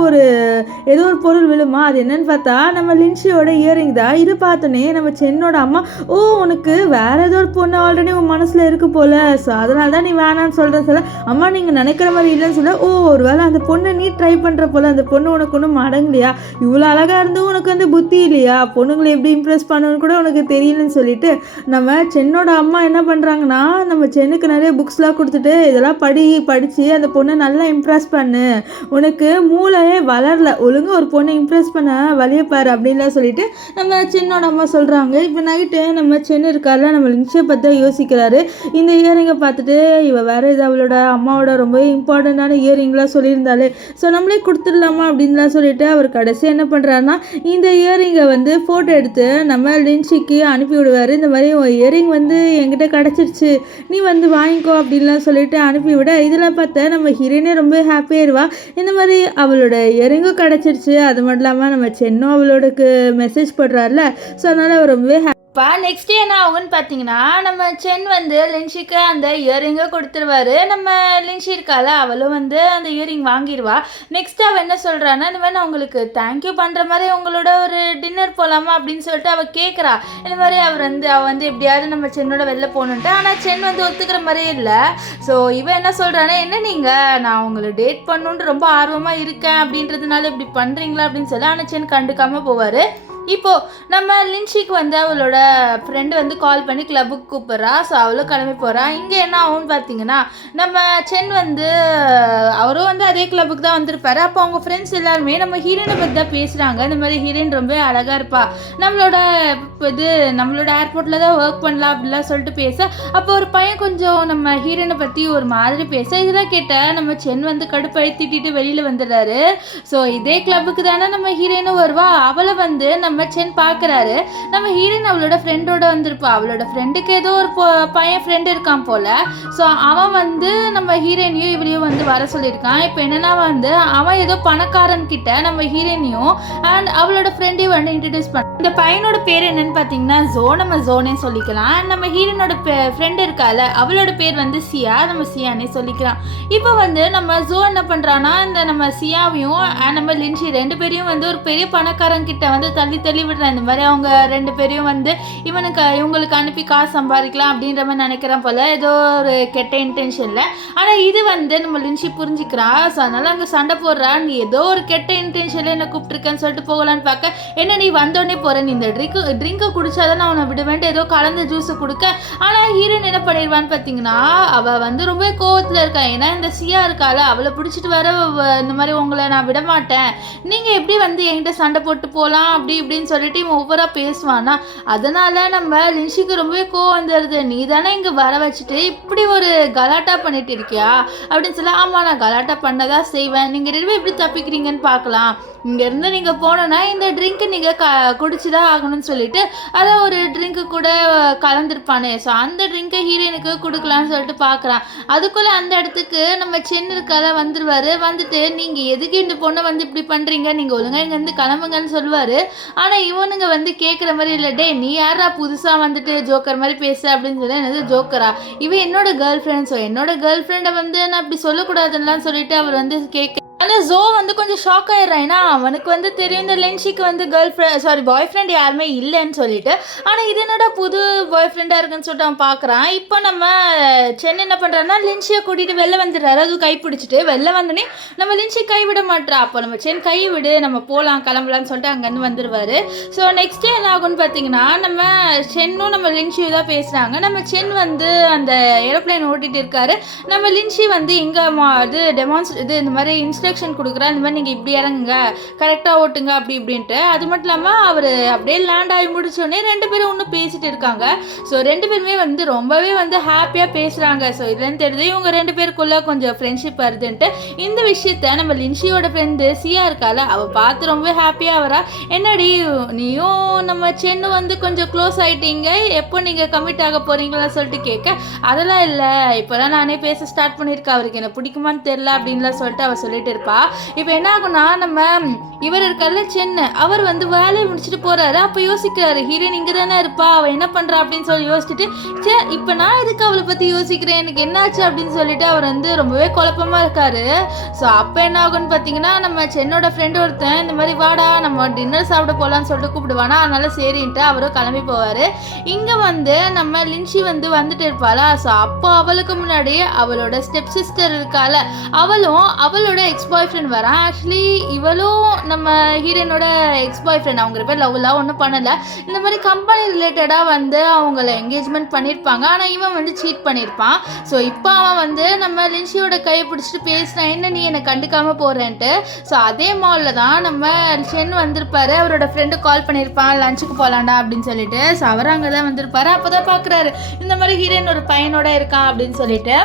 ஏதோ ஒரு பொருள் விழுமா, அது என்னன்னு பார்த்தா நம்ம லின்ஷியோட இயரிங் தான். இது பார்த்தோன்னே நம்ம சென்னோட அம்மா ஓ உனக்கு வேறு ஏதோ ஒரு பொண்ணு ஆல்ரெடி உன் மனசில் இருக்கு போல், ஸோ அதனால தான் நீ வேணான்னு சொல்கிறேன் சொல்ல அம்மா நீங்கள் நினைக்கிற மாதிரி இல்லைன்னு சொல்ல ஓ ஒரு வேளை அந்த பொண்ணை நீ ட்ரை பண்ணுற போல் அந்த பொண்ணு உனக்கு ஒன்றும் அடங்கலையா, இவ்வளோ அழகாக இருந்தும் உனக்கு வந்து புத்தி இல்லையா, பொண்ணுங்களை எப்படி இம்ப்ரெஸ் பண்ணணும்னு கூட உனக்கு தெரியலன்னு சொல்லிட்டு நம்ம சென்னோட அம்மா என்ன பண்ணுறாங்கன்னா நம்ம சென்னுக்கு நிறைய புக்ஸ்லாம் கொடுத்துட்டு இதெல்லாம் படித்து அந்த பொண்ணை நல்லா இம்ப்ரெஸ் பண்ணு, உனக்கு மூளையே வளரல, ஒழுங்காக ஒரு பொண்ணை இம்ப்ரெஸ் பண்ண வழியை பாரு அப்படின்லாம் சொல்லிட்டு நம்ம சென்னோட அம்மா சொல்கிறாங்க. இப்போ நைட்டு நம்ம சென்னு இருக்கார்ல நம்ம லின்ஷியை பற்றி யோசிக்கிறாரு. இந்த இயரிங்கை பார்த்துட்டு இவ வேறு இது அவளோட அம்மாவோட ரொம்ப இம்பார்ட்டண்ட்டான இயரிங்லாம் சொல்லியிருந்தாலே, ஸோ நம்மளே கொடுத்துடலாமா அப்படின்லாம் சொல்லிட்டு அவர் கடைசி என்ன பண்ணுறாருன்னா இந்த இயரிங்கை வந்து ஃபோட்டோ எடுத்து நம்ம லின்ஷிக்கு அனுப்பி விடுவார். இந்த மாதிரி இயரிங் வந்து என்கிட்ட கிடச்சிருச்சு, நீ வந்து வாங்கிக்கோ அப்படின்லாம் சொல்லிட்டு அனுப்பிவிட இதில் பார்த்தா நம்ம ஹீரோயினே ரொம்ப ஹாப்பியாயிருவா. இந்த மாதிரி அவளோட இயரிங்கும் கிடச்சிருச்சு, அது மட்டும் இல்லாமல் நம்ம சென்னும் அவளோடக்கு மெசேஜ் போடுறாருல, ஸோ அதனால் அவர் ரொம்பவே இப்போ நெக்ஸ்ட் என்ன ஆகுன்னு பார்த்தீங்கன்னா நம்ம சென் வந்து லின்ஷிக்கு அந்த இயரிங்கை கொடுத்துருவாரு. நம்ம லின்ஷி இருக்கால அவளும் வந்து அந்த இயரிங் வாங்கிடுவா. நெக்ஸ்ட் அவள் என்ன சொல்கிறான்னா இந்த மாதிரி நான் உங்களுக்கு தேங்க்யூ பண்ணுற மாதிரி உங்களோட ஒரு டின்னர் போகலாமா அப்படின்னு சொல்லிட்டு அவள் கேட்குறா. இந்த மாதிரி அவள் வந்து எப்படியாவது நம்ம சென்னோட வெளில போகணுன்ட்டு, ஆனால் சென் வந்து ஒத்துக்கிற மாதிரியே இல்லை. ஸோ இவன் என்ன சொல்கிறான்னா என்ன நீங்கள் நான் உங்களை டேட் பண்ணணுன்ட்டு ரொம்ப ஆர்வமாக இருக்கேன் அப்படின்றதுனால இப்படி பண்ணுறீங்களா அப்படின்னு சொல்லி, ஆனால் சென் கண்டுக்காமல் போவார். இப்போது நம்ம லின்ஷிக்கு வந்து அவளோட ஃப்ரெண்டு வந்து கால் பண்ணி கிளப்புக்கு கூப்பிட்றா. ஸோ அவளும் கிளம்பி போகிறா. இங்கே என்ன ஆகும்னு பார்த்தீங்கன்னா நம்ம சென் வந்து அவரும் வந்து அதே கிளப்புக்கு தான் வந்திருப்பாரு. அப்போ அவங்க ஃப்ரெண்ட்ஸ் எல்லாருமே நம்ம ஹீரோயினை பற்றி தான் பேசுகிறாங்க. இந்த மாதிரி ஹீரோயின் ரொம்ப அழகாக இருப்பா, நம்மளோட ஏர்போர்ட்டில் தான் ஒர்க் பண்ணலாம் அப்படிலாம் சொல்லிட்டு பேச, அப்போ ஒரு பையன் கொஞ்சம் நம்ம ஹீரோயினை பற்றி ஒரு மாதிரி பேச இதெல்லாம் கேட்ட நம்ம சென் வந்து கடுப்பாய் திட்டிட்டு வெளியில் வந்துடுறாரு. ஸோ இதே கிளப்புக்கு தானே நம்ம ஹீரோயினும் வருவா. அவளை வந்து நம்ம சென் பார்க்குறாரு. நம்ம ஹீரோயின் அவளோட ஃப்ரெண்டோட வந்திருப்பா. அவளோட ஃப்ரெண்டுக்கு ஏதோ ஒரு பையன் ஃப்ரெண்டு இருக்கான் போல். ஸோ அவன் வந்து நம்ம ஹீரோயினையும் இவளையும் வந்து வர சொல்லியிருக்கான். இப்போ என்னென்னா வந்து அவன் ஏதோ பணக்காரன் கிட்ட நம்ம ஹீரோயினையும் அண்ட் அவளோட ஃப்ரெண்டையும் வந்து இன்ட்ரடியூஸ் பண்ண. இந்த பையனோட பேர் என்னன்னு பார்த்தீங்கன்னா நம்ம ஜோனே சொல்லிக்கலாம். நம்ம ஹீரோயினோட ஃப்ரெண்டு இருக்கால அவளோட பேர் வந்து சியா, நம்ம சியானே சொல்லிக்கலாம். இப்போ வந்து நம்ம ஜோ என்ன பண்ணுறான்னா இந்த நம்ம சியாவையும் நம்ம லின்ஷி ரெண்டு பேரையும் வந்து ஒரு பெரிய பணக்காரன் கிட்ட வந்து தள்ளி விடுறேன். இந்த மாதிரி அவங்க ரெண்டு பேரையும் வந்து இவங்களுக்கு அனுப்பி காசு சம்பாதிக்கலாம் அப்படின்ற மாதிரி நினைக்கிறான் போல, ஏதோ ஒரு கெட்ட இன்டென்ஷனில். ஆனால் இது வந்து நம்ம லின்ஷி புரிஞ்சுக்கிறா. ஸோ அதனால் அங்கே சண்டை போடுறா. நீ ஏதோ ஒரு கெட்ட இன்டென்ஷனில் என்ன கூப்பிட்டுருக்கேன்னு சொல்லிட்டு போகலான்னு பார்க்க, என்ன நீ வந்தோடனே போகிறேன், நீ இந்த ட்ரிங்கை குடிச்சாதான் நான் உன்னை விடுவேன்ட்டு ஏதோ கலந்த ஜூஸை கொடுக்க. ஆனால் ஹீரோயின் என்ன பண்ணிடுவான்னு பார்த்தீங்கன்னா அவள் வந்து ரொம்ப கோவத்தில் இருக்கா. ஏன்னா இந்த சியா இருக்கால அவளை பிடிச்சிட்டு வர இந்த மாதிரி உங்களை நான் விட மாட்டேன், நீங்கள் எப்படி வந்து என்கிட்ட சண்டை போட்டு போகலாம் அப்படி இப்படின்னு சொல்லிட்டு இவன் ஒவ்வொரு பேசுவானா. அதனால நம்ம லின்ஷிக்கு ரொம்பவே கோவம் வந்துடுது. நீ தானே இங்கே வர வச்சுட்டு இப்படி ஒரு கலாட்டா பண்ணிட்டு இருக்கியா அப்படின்னு சொல்ல, ஆமாம் நான் கலாட்டா பண்ணதான் செய்வேன், நீங்கள் ரெண்டு எப்படி தப்பிக்கிறீங்கன்னு பார்க்கலாம், இங்கேருந்து நீங்கள் போனோன்னா இந்த ட்ரிங்க்கு நீங்கள் குடிச்சுதான் ஆகணும்னு சொல்லிட்டு அதை ஒரு ட்ரிங்க்கு கூட கலந்துருப்பானே. ஸோ அந்த ட்ரிங்கை ஹீரோயினுக்கு கொடுக்கலான்னு சொல்லிட்டு பார்க்குறான். அதுக்குள்ளே அந்த இடத்துக்கு நம்ம சென்னு இருக்காத வந்துடுவார். வந்துட்டு நீங்கள் எதுக்கு இந்த பொண்ணை வந்து இப்படி பண்ணுறீங்க, நீங்கள் ஒழுங்காக இங்கேருந்து கிளம்புங்கன்னு சொல்லுவார். ஆனால் இவனுங்க வந்து கேட்குற மாதிரி இல்லை, டே நீ யாரா புதுசாக வந்துட்டு ஜோக்கர் மாதிரி பேச அப்படின்னு சொல்லி, என்னது ஜோக்கரா, இவன் என்னோட கேர்ள் ஃப்ரெண்ட், ஸோ என்னோட கேர்ள் ஃப்ரெண்டை வந்து நான் இப்படி சொல்லக்கூடாதுன்னெலாம் சொல்லிட்டு அவர் வந்து கேட்க. ஆனால் ஜோ வந்து கொஞ்சம் ஷாக் ஆயிடுறான். ஏன்னா அவனுக்கு வந்து தெரியும் இந்த லின்ஷிக்கு வந்து பாய் ஃப்ரெண்ட் யாருமே இல்லைன்னு சொல்லிட்டு. ஆனால் இது என்னோட புது பாய் ஃப்ரெண்டாக இருக்குன்னு சொல்லிட்டு அவன் பார்க்குறான். இப்போ நம்ம சென்னை என்ன பண்ணுறான்னா லின்ஷியை கூட்டிகிட்டு வெளில வந்துடுறாரு. அதுவும் கை பிடிச்சிட்டு வெளில வந்தோடனே நம்ம லின்ஷி கை விட மாட்டா. அப்போ நம்ம சென் கை விடு நம்ம போகலாம் கிளம்பலான்னு சொல்லிட்டு அங்கேருந்து வந்துடுவார். ஸோ நெக்ஸ்ட் டே என்ன ஆகுன்னு பார்த்தீங்கன்னா நம்ம சென்னும் நம்ம லின்ஷியும் தான் பேசுகிறாங்க. நம்ம சென் வந்து அந்த ஏரோப்ளைன் ஓட்டிகிட்டு இருக்காரு. நம்ம லின்ஷி வந்து இங்கே இந்த மாதிரி இன்ஸ்ட்ரக்ஷன் கொடுக்குறா. இந்த மாதிரி நீங்கள் இப்படி இறங்குங்க, கரெக்டாக ஓட்டுங்க அப்படி இப்படின்ட்டு. அது மட்டும் இல்லாமல் அவர் அப்படியே லேண்ட் ஆகி முடிச்சோடனே ரெண்டு பேரும் இன்னும் பேசிட்டு இருக்காங்க. ஸோ ரெண்டு பேருமே வந்து ரொம்பவே வந்து ஹாப்பியாக பேசுகிறாங்க. ஸோ இதுலேருந்து தெரியுது இவங்க ரெண்டு பேருக்குள்ளே கொஞ்சம் ஃப்ரெண்ட்ஷிப் வருதுன்ட்டு. இந்த விஷயத்த நம்ம லின்ஷியோட ஃப்ரெண்டு சியா இருக்கால அவள் பார்த்து ரொம்பவே ஹாப்பியாக வரா. என்னடி நீயும் நம்ம சென்னு வந்து கொஞ்சம் க்ளோஸ் ஆகிட்டீங்க, எப்போ நீங்கள் கமிட் ஆக போகிறீங்களா சொல்லிட்டு கேட்க, அதெல்லாம் இல்லை இப்போ தான் நானே பேச ஸ்டார்ட் பண்ணியிருக்கேன், அவருக்கு என்ன பிடிக்குமான்னு தெரில அப்படின்லாம் சொல்லிட்டு அவள் சொல்லிட்டு இருப்பா. இப்போ என்ன ஆகும்னா நம்ம இவர் இருக்கார்ல சென்னை, அவர் வந்து வேலையை முடிச்சுட்டு போகிறாரு. அப்போ யோசிக்கிறாரு, ஹீரோயின் இங்கே தானே இருப்பா, அவள் என்ன பண்ணுறா அப்படின்னு சொல்லி யோசிச்சுட்டு, சே இப்போ நான் எதுக்கு அவளை பற்றி யோசிக்கிறேன், எனக்கு என்னாச்சு அப்படின்னு சொல்லிட்டு அவர் வந்து ரொம்பவே குழப்பமாக இருக்காரு. ஸோ அப்போ என்ன ஆகுன்னு பார்த்தீங்கன்னா, நம்ம சென்னோட ஃப்ரெண்டு ஒருத்தன் இந்த மாதிரி வாடா நம்ம டின்னர் சாப்பிட போகலான்னு சொல்லிட்டு கூப்பிடுவானா, அதனால சரின்ட்டு அவரும் கிளம்பி போவார். இங்கே வந்து நம்ம லின்ஷி வந்து வந்துட்டு இருப்பாளா. ஸோ அப்போ அவளுக்கு முன்னாடி அவளோட ஸ்டெப் சிஸ்டர் இருக்கால, அவளும் அவளோட எக்ஸ் பாய் ஃப்ரெண்ட் வரான். ஆக்சுவலி இவளும் நம்ம ஹீரோயினோட எக்ஸ் பாய் ஃப்ரெண்ட், அவங்க பேர் லவ்லாம் ஒன்றும் பண்ணலை. இந்த மாதிரி கம்பெனி ரிலேட்டடாக வந்து அவங்கள என்கேஜ்மெண்ட் பண்ணியிருப்பாங்க. ஆனால் இவன் வந்து சீட் பண்ணியிருப்பான். ஸோ இப்போ அவன் வந்து நம்ம லின்ஷியோட கையை பிடிச்சிட்டு பேசினான், என்ன நீ என்னை கண்டுக்காமல் போகிறேன்ட்டு. ஸோ அதே மாலில் தான் நம்ம சென் வந்திருப்பாரு. அவரோட ஃப்ரெண்டு கால் பண்ணியிருப்பான், லஞ்சுக்கு போகலாண்டா அப்படின்னு சொல்லிட்டு. ஸோ அவர் அங்கே தான் வந்திருப்பாரு. அப்போ தான் பார்க்குறாரு இந்த மாதிரி ஹீரோயின் ஒரு பையனோட இருக்கான் அப்படின்னு சொல்லிட்டு.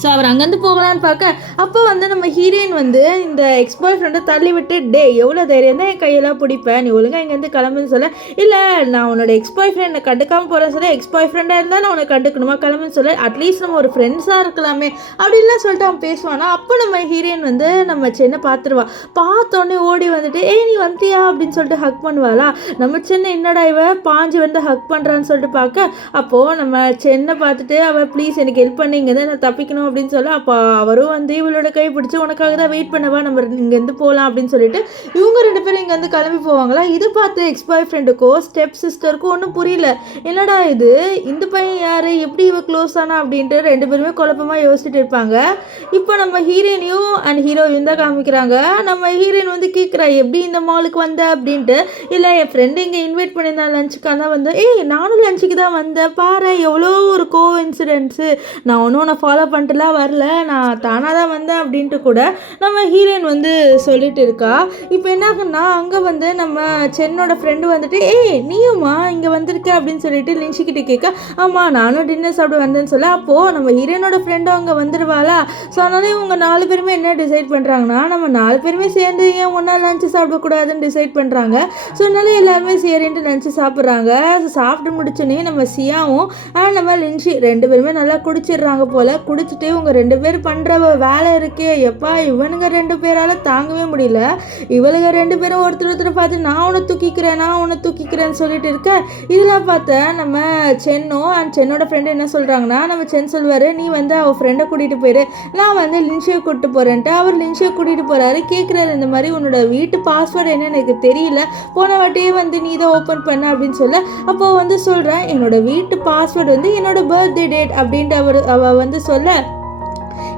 ஸோ அவர் அங்கேருந்து போகலான்னு பார்க்க, அப்போ வந்து நம்ம ஹீரோயின் வந்து இந்த எக்ஸ் பாய் ஃப்ரெண்டை தள்ளி விட்டு, டே எவ்வளோ தைரியம் தான் என் கையெல்லாம் பிடிப்பேன், நீ ஒழுங்காக இங்கேருந்து கிளம்புன்னு சொல்ல, இல்லை நான் உன்னோட எக்ஸ் பாய் ஃப்ரெண்டை கண்டுக்காமல் போகிறேன் சொல்ல, எக்ஸ் பாய் ஃப்ரெண்டாக இருந்தால் நான் உன்னை கண்டுக்கணுமா, கிளம்புன்னு சொல்ல, அட்லீஸ்ட் நம்ம ஒரு ஃப்ரெண்ட்ஸாக இருக்கலாமே அப்படின்லாம் சொல்லிட்டு அவன் பேசுவானா. அப்போ நம்ம ஹீரோயின் வந்து நம்ம சென்னை பார்த்துருவா. பார்த்தோன்னே ஓடி வந்துட்டு, நீ வந்துட்டியா அப்படின்னு சொல்லிட்டு ஹக் பண்ணுவாளா. நம்ம சென்னை என்னடா இவ பாஞ்சு வந்து ஹக் பண்ணுறான்னு சொல்லிட்டு பார்க்க, அப்போது நம்ம சென்னை பார்த்துட்டு அவள் ப்ளீஸ் எனக்கு ஹெல்ப் பண்ணி இங்கே தான் நான் தப்பிக்கணும் அப்படின்னு சொல்ல, அப்போ அவரும் வந்து இவளோட கை பிடிச்சி உனக்காக தான் வெயிட் பண்ணவா, நம்ம இங்கேருந்து போகலாம் அப்படின்னு சொல்லிட்டு இவங்க 2 பேரும் இங்கேருந்து கிளம்பி போவாங்களா. இதை பார்த்து எக்ஸ் பாய் ஃப்ரெண்டுக்கோ ஸ்டெப் சிஸ்டருக்கும் ஒன்றும் புரியல, என்னடா இது இந்த பையன் யார், எப்படி இவ க்ளோஸ் ஆனா அப்படின்ட்டு 2 பேருமே குழப்பமாக யோசிச்சுட்டு இருப்பாங்க. இப்போ நம்ம ஹீரோயினையும் அண்ட் ஹீரோயின் தான் காமிக்கிறாங்க. நம்ம ஹீரோயின் வந்து கேட்குறா, எப்படி இந்த மாலுக்கு வந்த அப்படின்ட்டு. இல்லை என் ஃப்ரெண்டு இங்கே இன்வைட் பண்ணியிருந்தேன் லஞ்சுக்காக தான் வந்தேன். நானும் லஞ்சுக்கு தான் வந்தேன், பாரு எவ்வளோ ஒரு கோ இன்சிடென்ட்ஸு, நான் ஒன்றும் நான் ஃபாலோ பண்ணிட்டுலாம் வரல, நான் தானாக தான் வந்தேன் அப்படின்ட்டு கூட நம்ம ஹீரோயின் வந்து சொல்லிட்டு இருக்கா. இப்போ என்ன ஆகுன்னா, அங்கே வந்து நம்ம சென்னோட ஃப்ரெண்டு வந்துட்டு, நீயுமா இங்கே வந்திருக்க அப்படின்னு சொல்லிட்டு லின்ஷிக்கிட்ட கேட்க, ஆமாம் நானும் டின்னர் சாப்பிட வந்தேன்னு சொல்ல, அப்போது நம்ம ஹீரோயினோட ஃப்ரெண்டும் அங்கே வந்துடுவாளா. ஸோ அதனால இவங்க 4 பேருமே என்ன டிசைட் பண்ணுறாங்கன்னா, நம்ம 4 பேருமே சேர்ந்து ஏன் ஒன்றா லஞ்சு சாப்பிடக்கூடாதுன்னு டிசைட் பண்ணுறாங்க. ஸோ அதனால எல்லாருமே சரின்ட்டு லஞ்சு சாப்பிட்றாங்க. சாப்பிட்டு முடிச்சோன்னே நம்ம சியாவும் நம்ம லின்ஷி 2 பேருமே நல்லா குடிச்சிடுறாங்க போல். குடிச்சிட்டு இவங்க 2 பேர் பண்ணுற வேலை இருக்கே எப்பா, இவனுங்க 2 பேரால் தாங்கவே முடியல. இவளுங்க 2 பேரும் ஒருத்தர் பார்த்து நான் உன்னை தூக்கிக்கிறேன்னு சொல்லிட்டு இருக்க. இதெல்லாம் பார்த்த நம்ம சென்னோ அண்ட் சென்னோட ஃப்ரெண்டு என்ன சொல்கிறாங்கன்னா, நம்ம சென் சொல்வார், நீ வந்து அவள் ஃப்ரெண்டை கூட்டிகிட்டு போயிரு, நான் வந்து லின்ஷியை கூப்பிட்டு போகிறேன்ட்டு. அவர் லின்ஷியை கூட்டிகிட்டு போகிறாரு. கேட்குறாரு, இந்த மாதிரி உன்னோட வீட்டு பாஸ்வேர்டு என்னன்னு எனக்கு தெரியல, போன வாட்டியே வந்து நீ தான் ஓப்பன் பண்ண அப்படின்னு சொல்ல, அப்போது வந்து சொல்கிறேன் என்னோட வீட்டு பாஸ்வேர்டு வந்து என்னோட பர்த்டே டேட் அப்படின்ட்டு அவள் வந்து சொல்ல,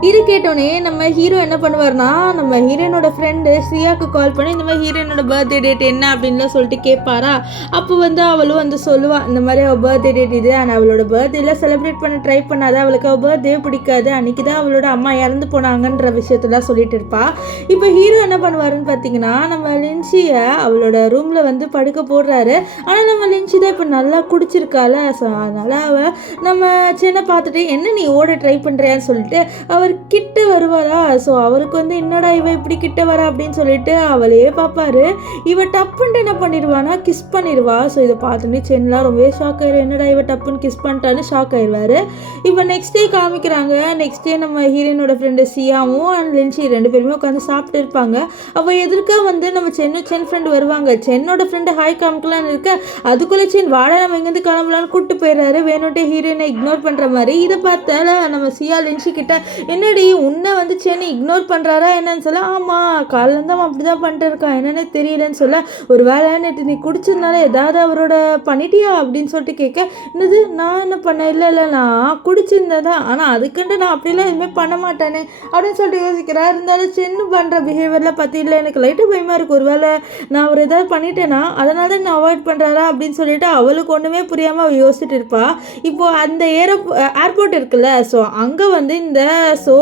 இது கேட்டோன்னே நம்ம ஹீரோ என்ன பண்ணுவார்னா, நம்ம ஹீரோயினோட ஃப்ரெண்டு ஸ்ரீயாவுக்கு கால் பண்ணி இந்த மாதிரி ஹீரோயினோட பர்த்டே டேட் என்ன அப்படின்லாம் சொல்லிட்டு கேட்பாரா. அப்போ வந்து அவளும் வந்து சொல்லுவாள், இந்த மாதிரி அவள் பர்த்டே டேட் இது, ஆனால் அவளோட பர்த்டேலாம் செலிப்ரேட் பண்ண ட்ரை பண்ணாத, அவளுக்கு அவள் பர்த்டே பிடிக்காது, அன்றைக்கி தான் அவளோட அம்மா இறந்து போனாங்கன்ற விஷயத்தெல்லாம் சொல்லிட்டு இருப்பாள். இப்போ ஹீரோ என்ன பண்ணுவாருன்னு பார்த்தீங்கன்னா, நம்ம லின்ஷியை அவளோட ரூமில் வந்து படுக்க போடுறாரு. ஆனால் நம்ம லின்ஷி தான் இப்போ நல்லா குடிச்சிருக்கால. ஸோ அதனால் அவள் நம்ம சின்ன பார்த்துட்டு என்ன நீ ஓட ட்ரை பண்ணுறியான்னு சொல்லிட்டு அவர் கிட்ட வருவாளா. ஸோ அவருக்கு வந்து என்னடா இவ இப்படி கிட்ட வர அப்படின்னு சொல்லிட்டு அவளையே பார்ப்பாரு. இவ டப்புன்ட்டு என்ன பண்ணிடுவானா, கிஸ் பண்ணிடுவா. ஸோ இதை பார்த்துட்டு சென்லாம் ரொம்பவே ஷாக் ஆயிரு, என்னடா இவ டப்புன்னு கிஸ் பண்ணிட்டான்னு ஷாக் ஆயிடுவார். இப்போ நெக்ஸ்ட் டே காமிக்கிறாங்க. நெக்ஸ்ட் டே நம்ம ஹீரோயினோட ஃப்ரெண்டு சியாவும் அண்ட் லின்ஷி 2 பேருமே உட்காந்து சாப்பிட்டு இருப்பாங்க. அப்போ எதிர்க்க வந்து நம்ம சென் ஃப்ரெண்டு வருவாங்க. சென்னோட ஃப்ரெண்டு ஹாய் காமிக்கலான்னு இருக்க, அதுக்குள்ளே சென் வாடா நம்ம இங்கேருந்து கிளம்பலான்னு கூப்பிட்டு போயிடுறாரு, வேணும்ட்டே ஹீரோயினை இக்னோர் பண்ணுற மாதிரி. இதை பார்த்தால நம்ம சியா லின்ஷி கிட்ட, என்னடி உன்னை வந்து சென்னை இக்னோர் பண்ணுறாரா என்னன்னு சொல்ல, ஆமாம் காலிலேருந்து அவன் அப்படி தான் பண்ணிட்டு இருக்கான், என்னென்னு தெரியலன்னு சொல்ல, ஒரு வேலை நேற்று நீ குடிச்சதுனால ஏதாவது அவரோட பண்ணிட்டியா அப்படின்னு சொல்லிட்டு கேட்க, என்னது நான் என்ன பண்ணேன், இல்லை நான் குடிச்சிருந்தேன் தான், ஆனால் அதுக்குன்ட்டு நான் அப்படிலாம் எதுவுமே பண்ண மாட்டேனே அப்படின்னு சொல்லிட்டு யோசிக்கிறா. இருந்தாலும் சென்னு பண்ணுற பிஹேவியரில் பற்றி இல்லை எனக்கு லைட்டாக பயமாக இருக்குது, ஒரு வேலை நான் அவர் ஏதாவது பண்ணிட்டேன்னா அதனால தான் நான் அவாய்ட் பண்ணுறாரா அப்படின்னு சொல்லிட்டு அவளுக்கு ஒன்றுமே புரியாமல் அவள் யோசிச்சுட்டு இருப்பா. இப்போது அந்த ஏர்போர்ட் இருக்குல்ல, ஸோ அங்கே வந்து இந்த ஜோ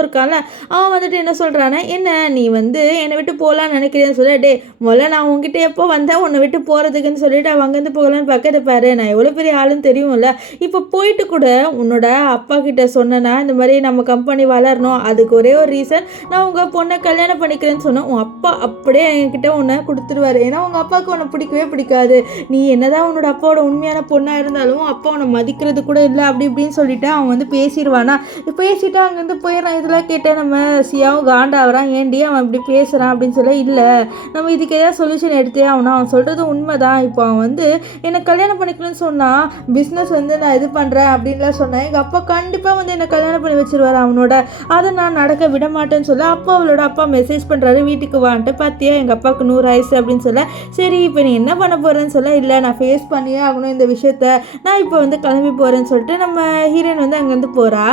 இருக்கான்ல, அவன் வந்துட்டு என்ன சொல்கிறானே, என்ன நீ வந்து என்னை விட்டு போகலான்னு நினைக்கிறேன்னு சொல்ல, டே முதல்ல நான் உங்ககிட்ட எப்போ வந்தேன் உன்னை விட்டு போகிறதுக்குன்னு சொல்லிட்டு அவன் அங்கேருந்து போகலான்னு பார்க்கறது பாரு, நான் எவ்வளோ பெரிய ஆளுன்னு தெரியும்ல, இப்போ போயிட்டு கூட உன்னோட அப்பா கிட்ட சொன்னேன்னா இந்த மாதிரி நம்ம கம்பெனி வளரணும், அதுக்கு ஒரே ஒரு ரீசன் நான் உங்கள் பொண்ணை கல்யாணம் பண்ணிக்கிறேன்னு சொன்னேன், உன் அப்பா அப்படியே என்கிட்ட உன்னை கொடுத்துருவாரு, ஏன்னா உங்கள் அப்பாவுக்கு உன்னை பிடிக்கவே பிடிக்காது, நீ என்னதான் உன்னோட அப்பாவோட உண்மையான பொண்ணாக இருந்தாலும் அப்பா உன்னை மதிக்கிறது கூட இல்லை அப்படி இப்படின்னு சொல்லிட்டு அவன் வந்து பேசிடுவானா. பேசிட்டு சொல்லிட்டு அங்கேருந்து போயிடறான். இதெல்லாம் கேட்டேன் நம்ம சியாவும் காண்டாகிறான். ஏன்டி அவன் இப்படி பேசுகிறான் அப்படின்னு சொல்ல, இல்லை நம்ம இதுக்கு ஏதாவது சொல்யூஷன் எடுத்தே ஆகணும், அவன் சொல்கிறது உண்மைதான். இப்போ அவன் வந்து என்னை கல்யாணம் பண்ணிக்கணும்னு சொன்னால் பிஸ்னஸ் வந்து நான் இது பண்ணுறேன் அப்படின்லாம் சொன்னேன். எங்கள் அப்பா கண்டிப்பாக வந்து என்னை கல்யாணம் பண்ணி வச்சிருவார் அவனோட, அதை நான் நடக்க விட மாட்டேன்னு சொல்ல, அப்போ அவளோட அப்பா மெசேஜ் பண்ணுறாரு வீட்டுக்கு வான்ட்டு. பார்த்தியா எங்கள் அப்பாவுக்கு 100 ஆயிடுச்சு அப்படின்னு சொல்ல, சரி இப்போ நீ என்ன பண்ண போகிறேன்னு சொல்ல, இல்லை நான் ஃபேஸ் பண்ணியே ஆகணும் இந்த விஷயத்த, நான் இப்போ வந்து கிளம்பி போகிறேன்னு சொல்லிட்டு நம்ம ஹீரோயின் வந்து அங்கேருந்து போகிறா.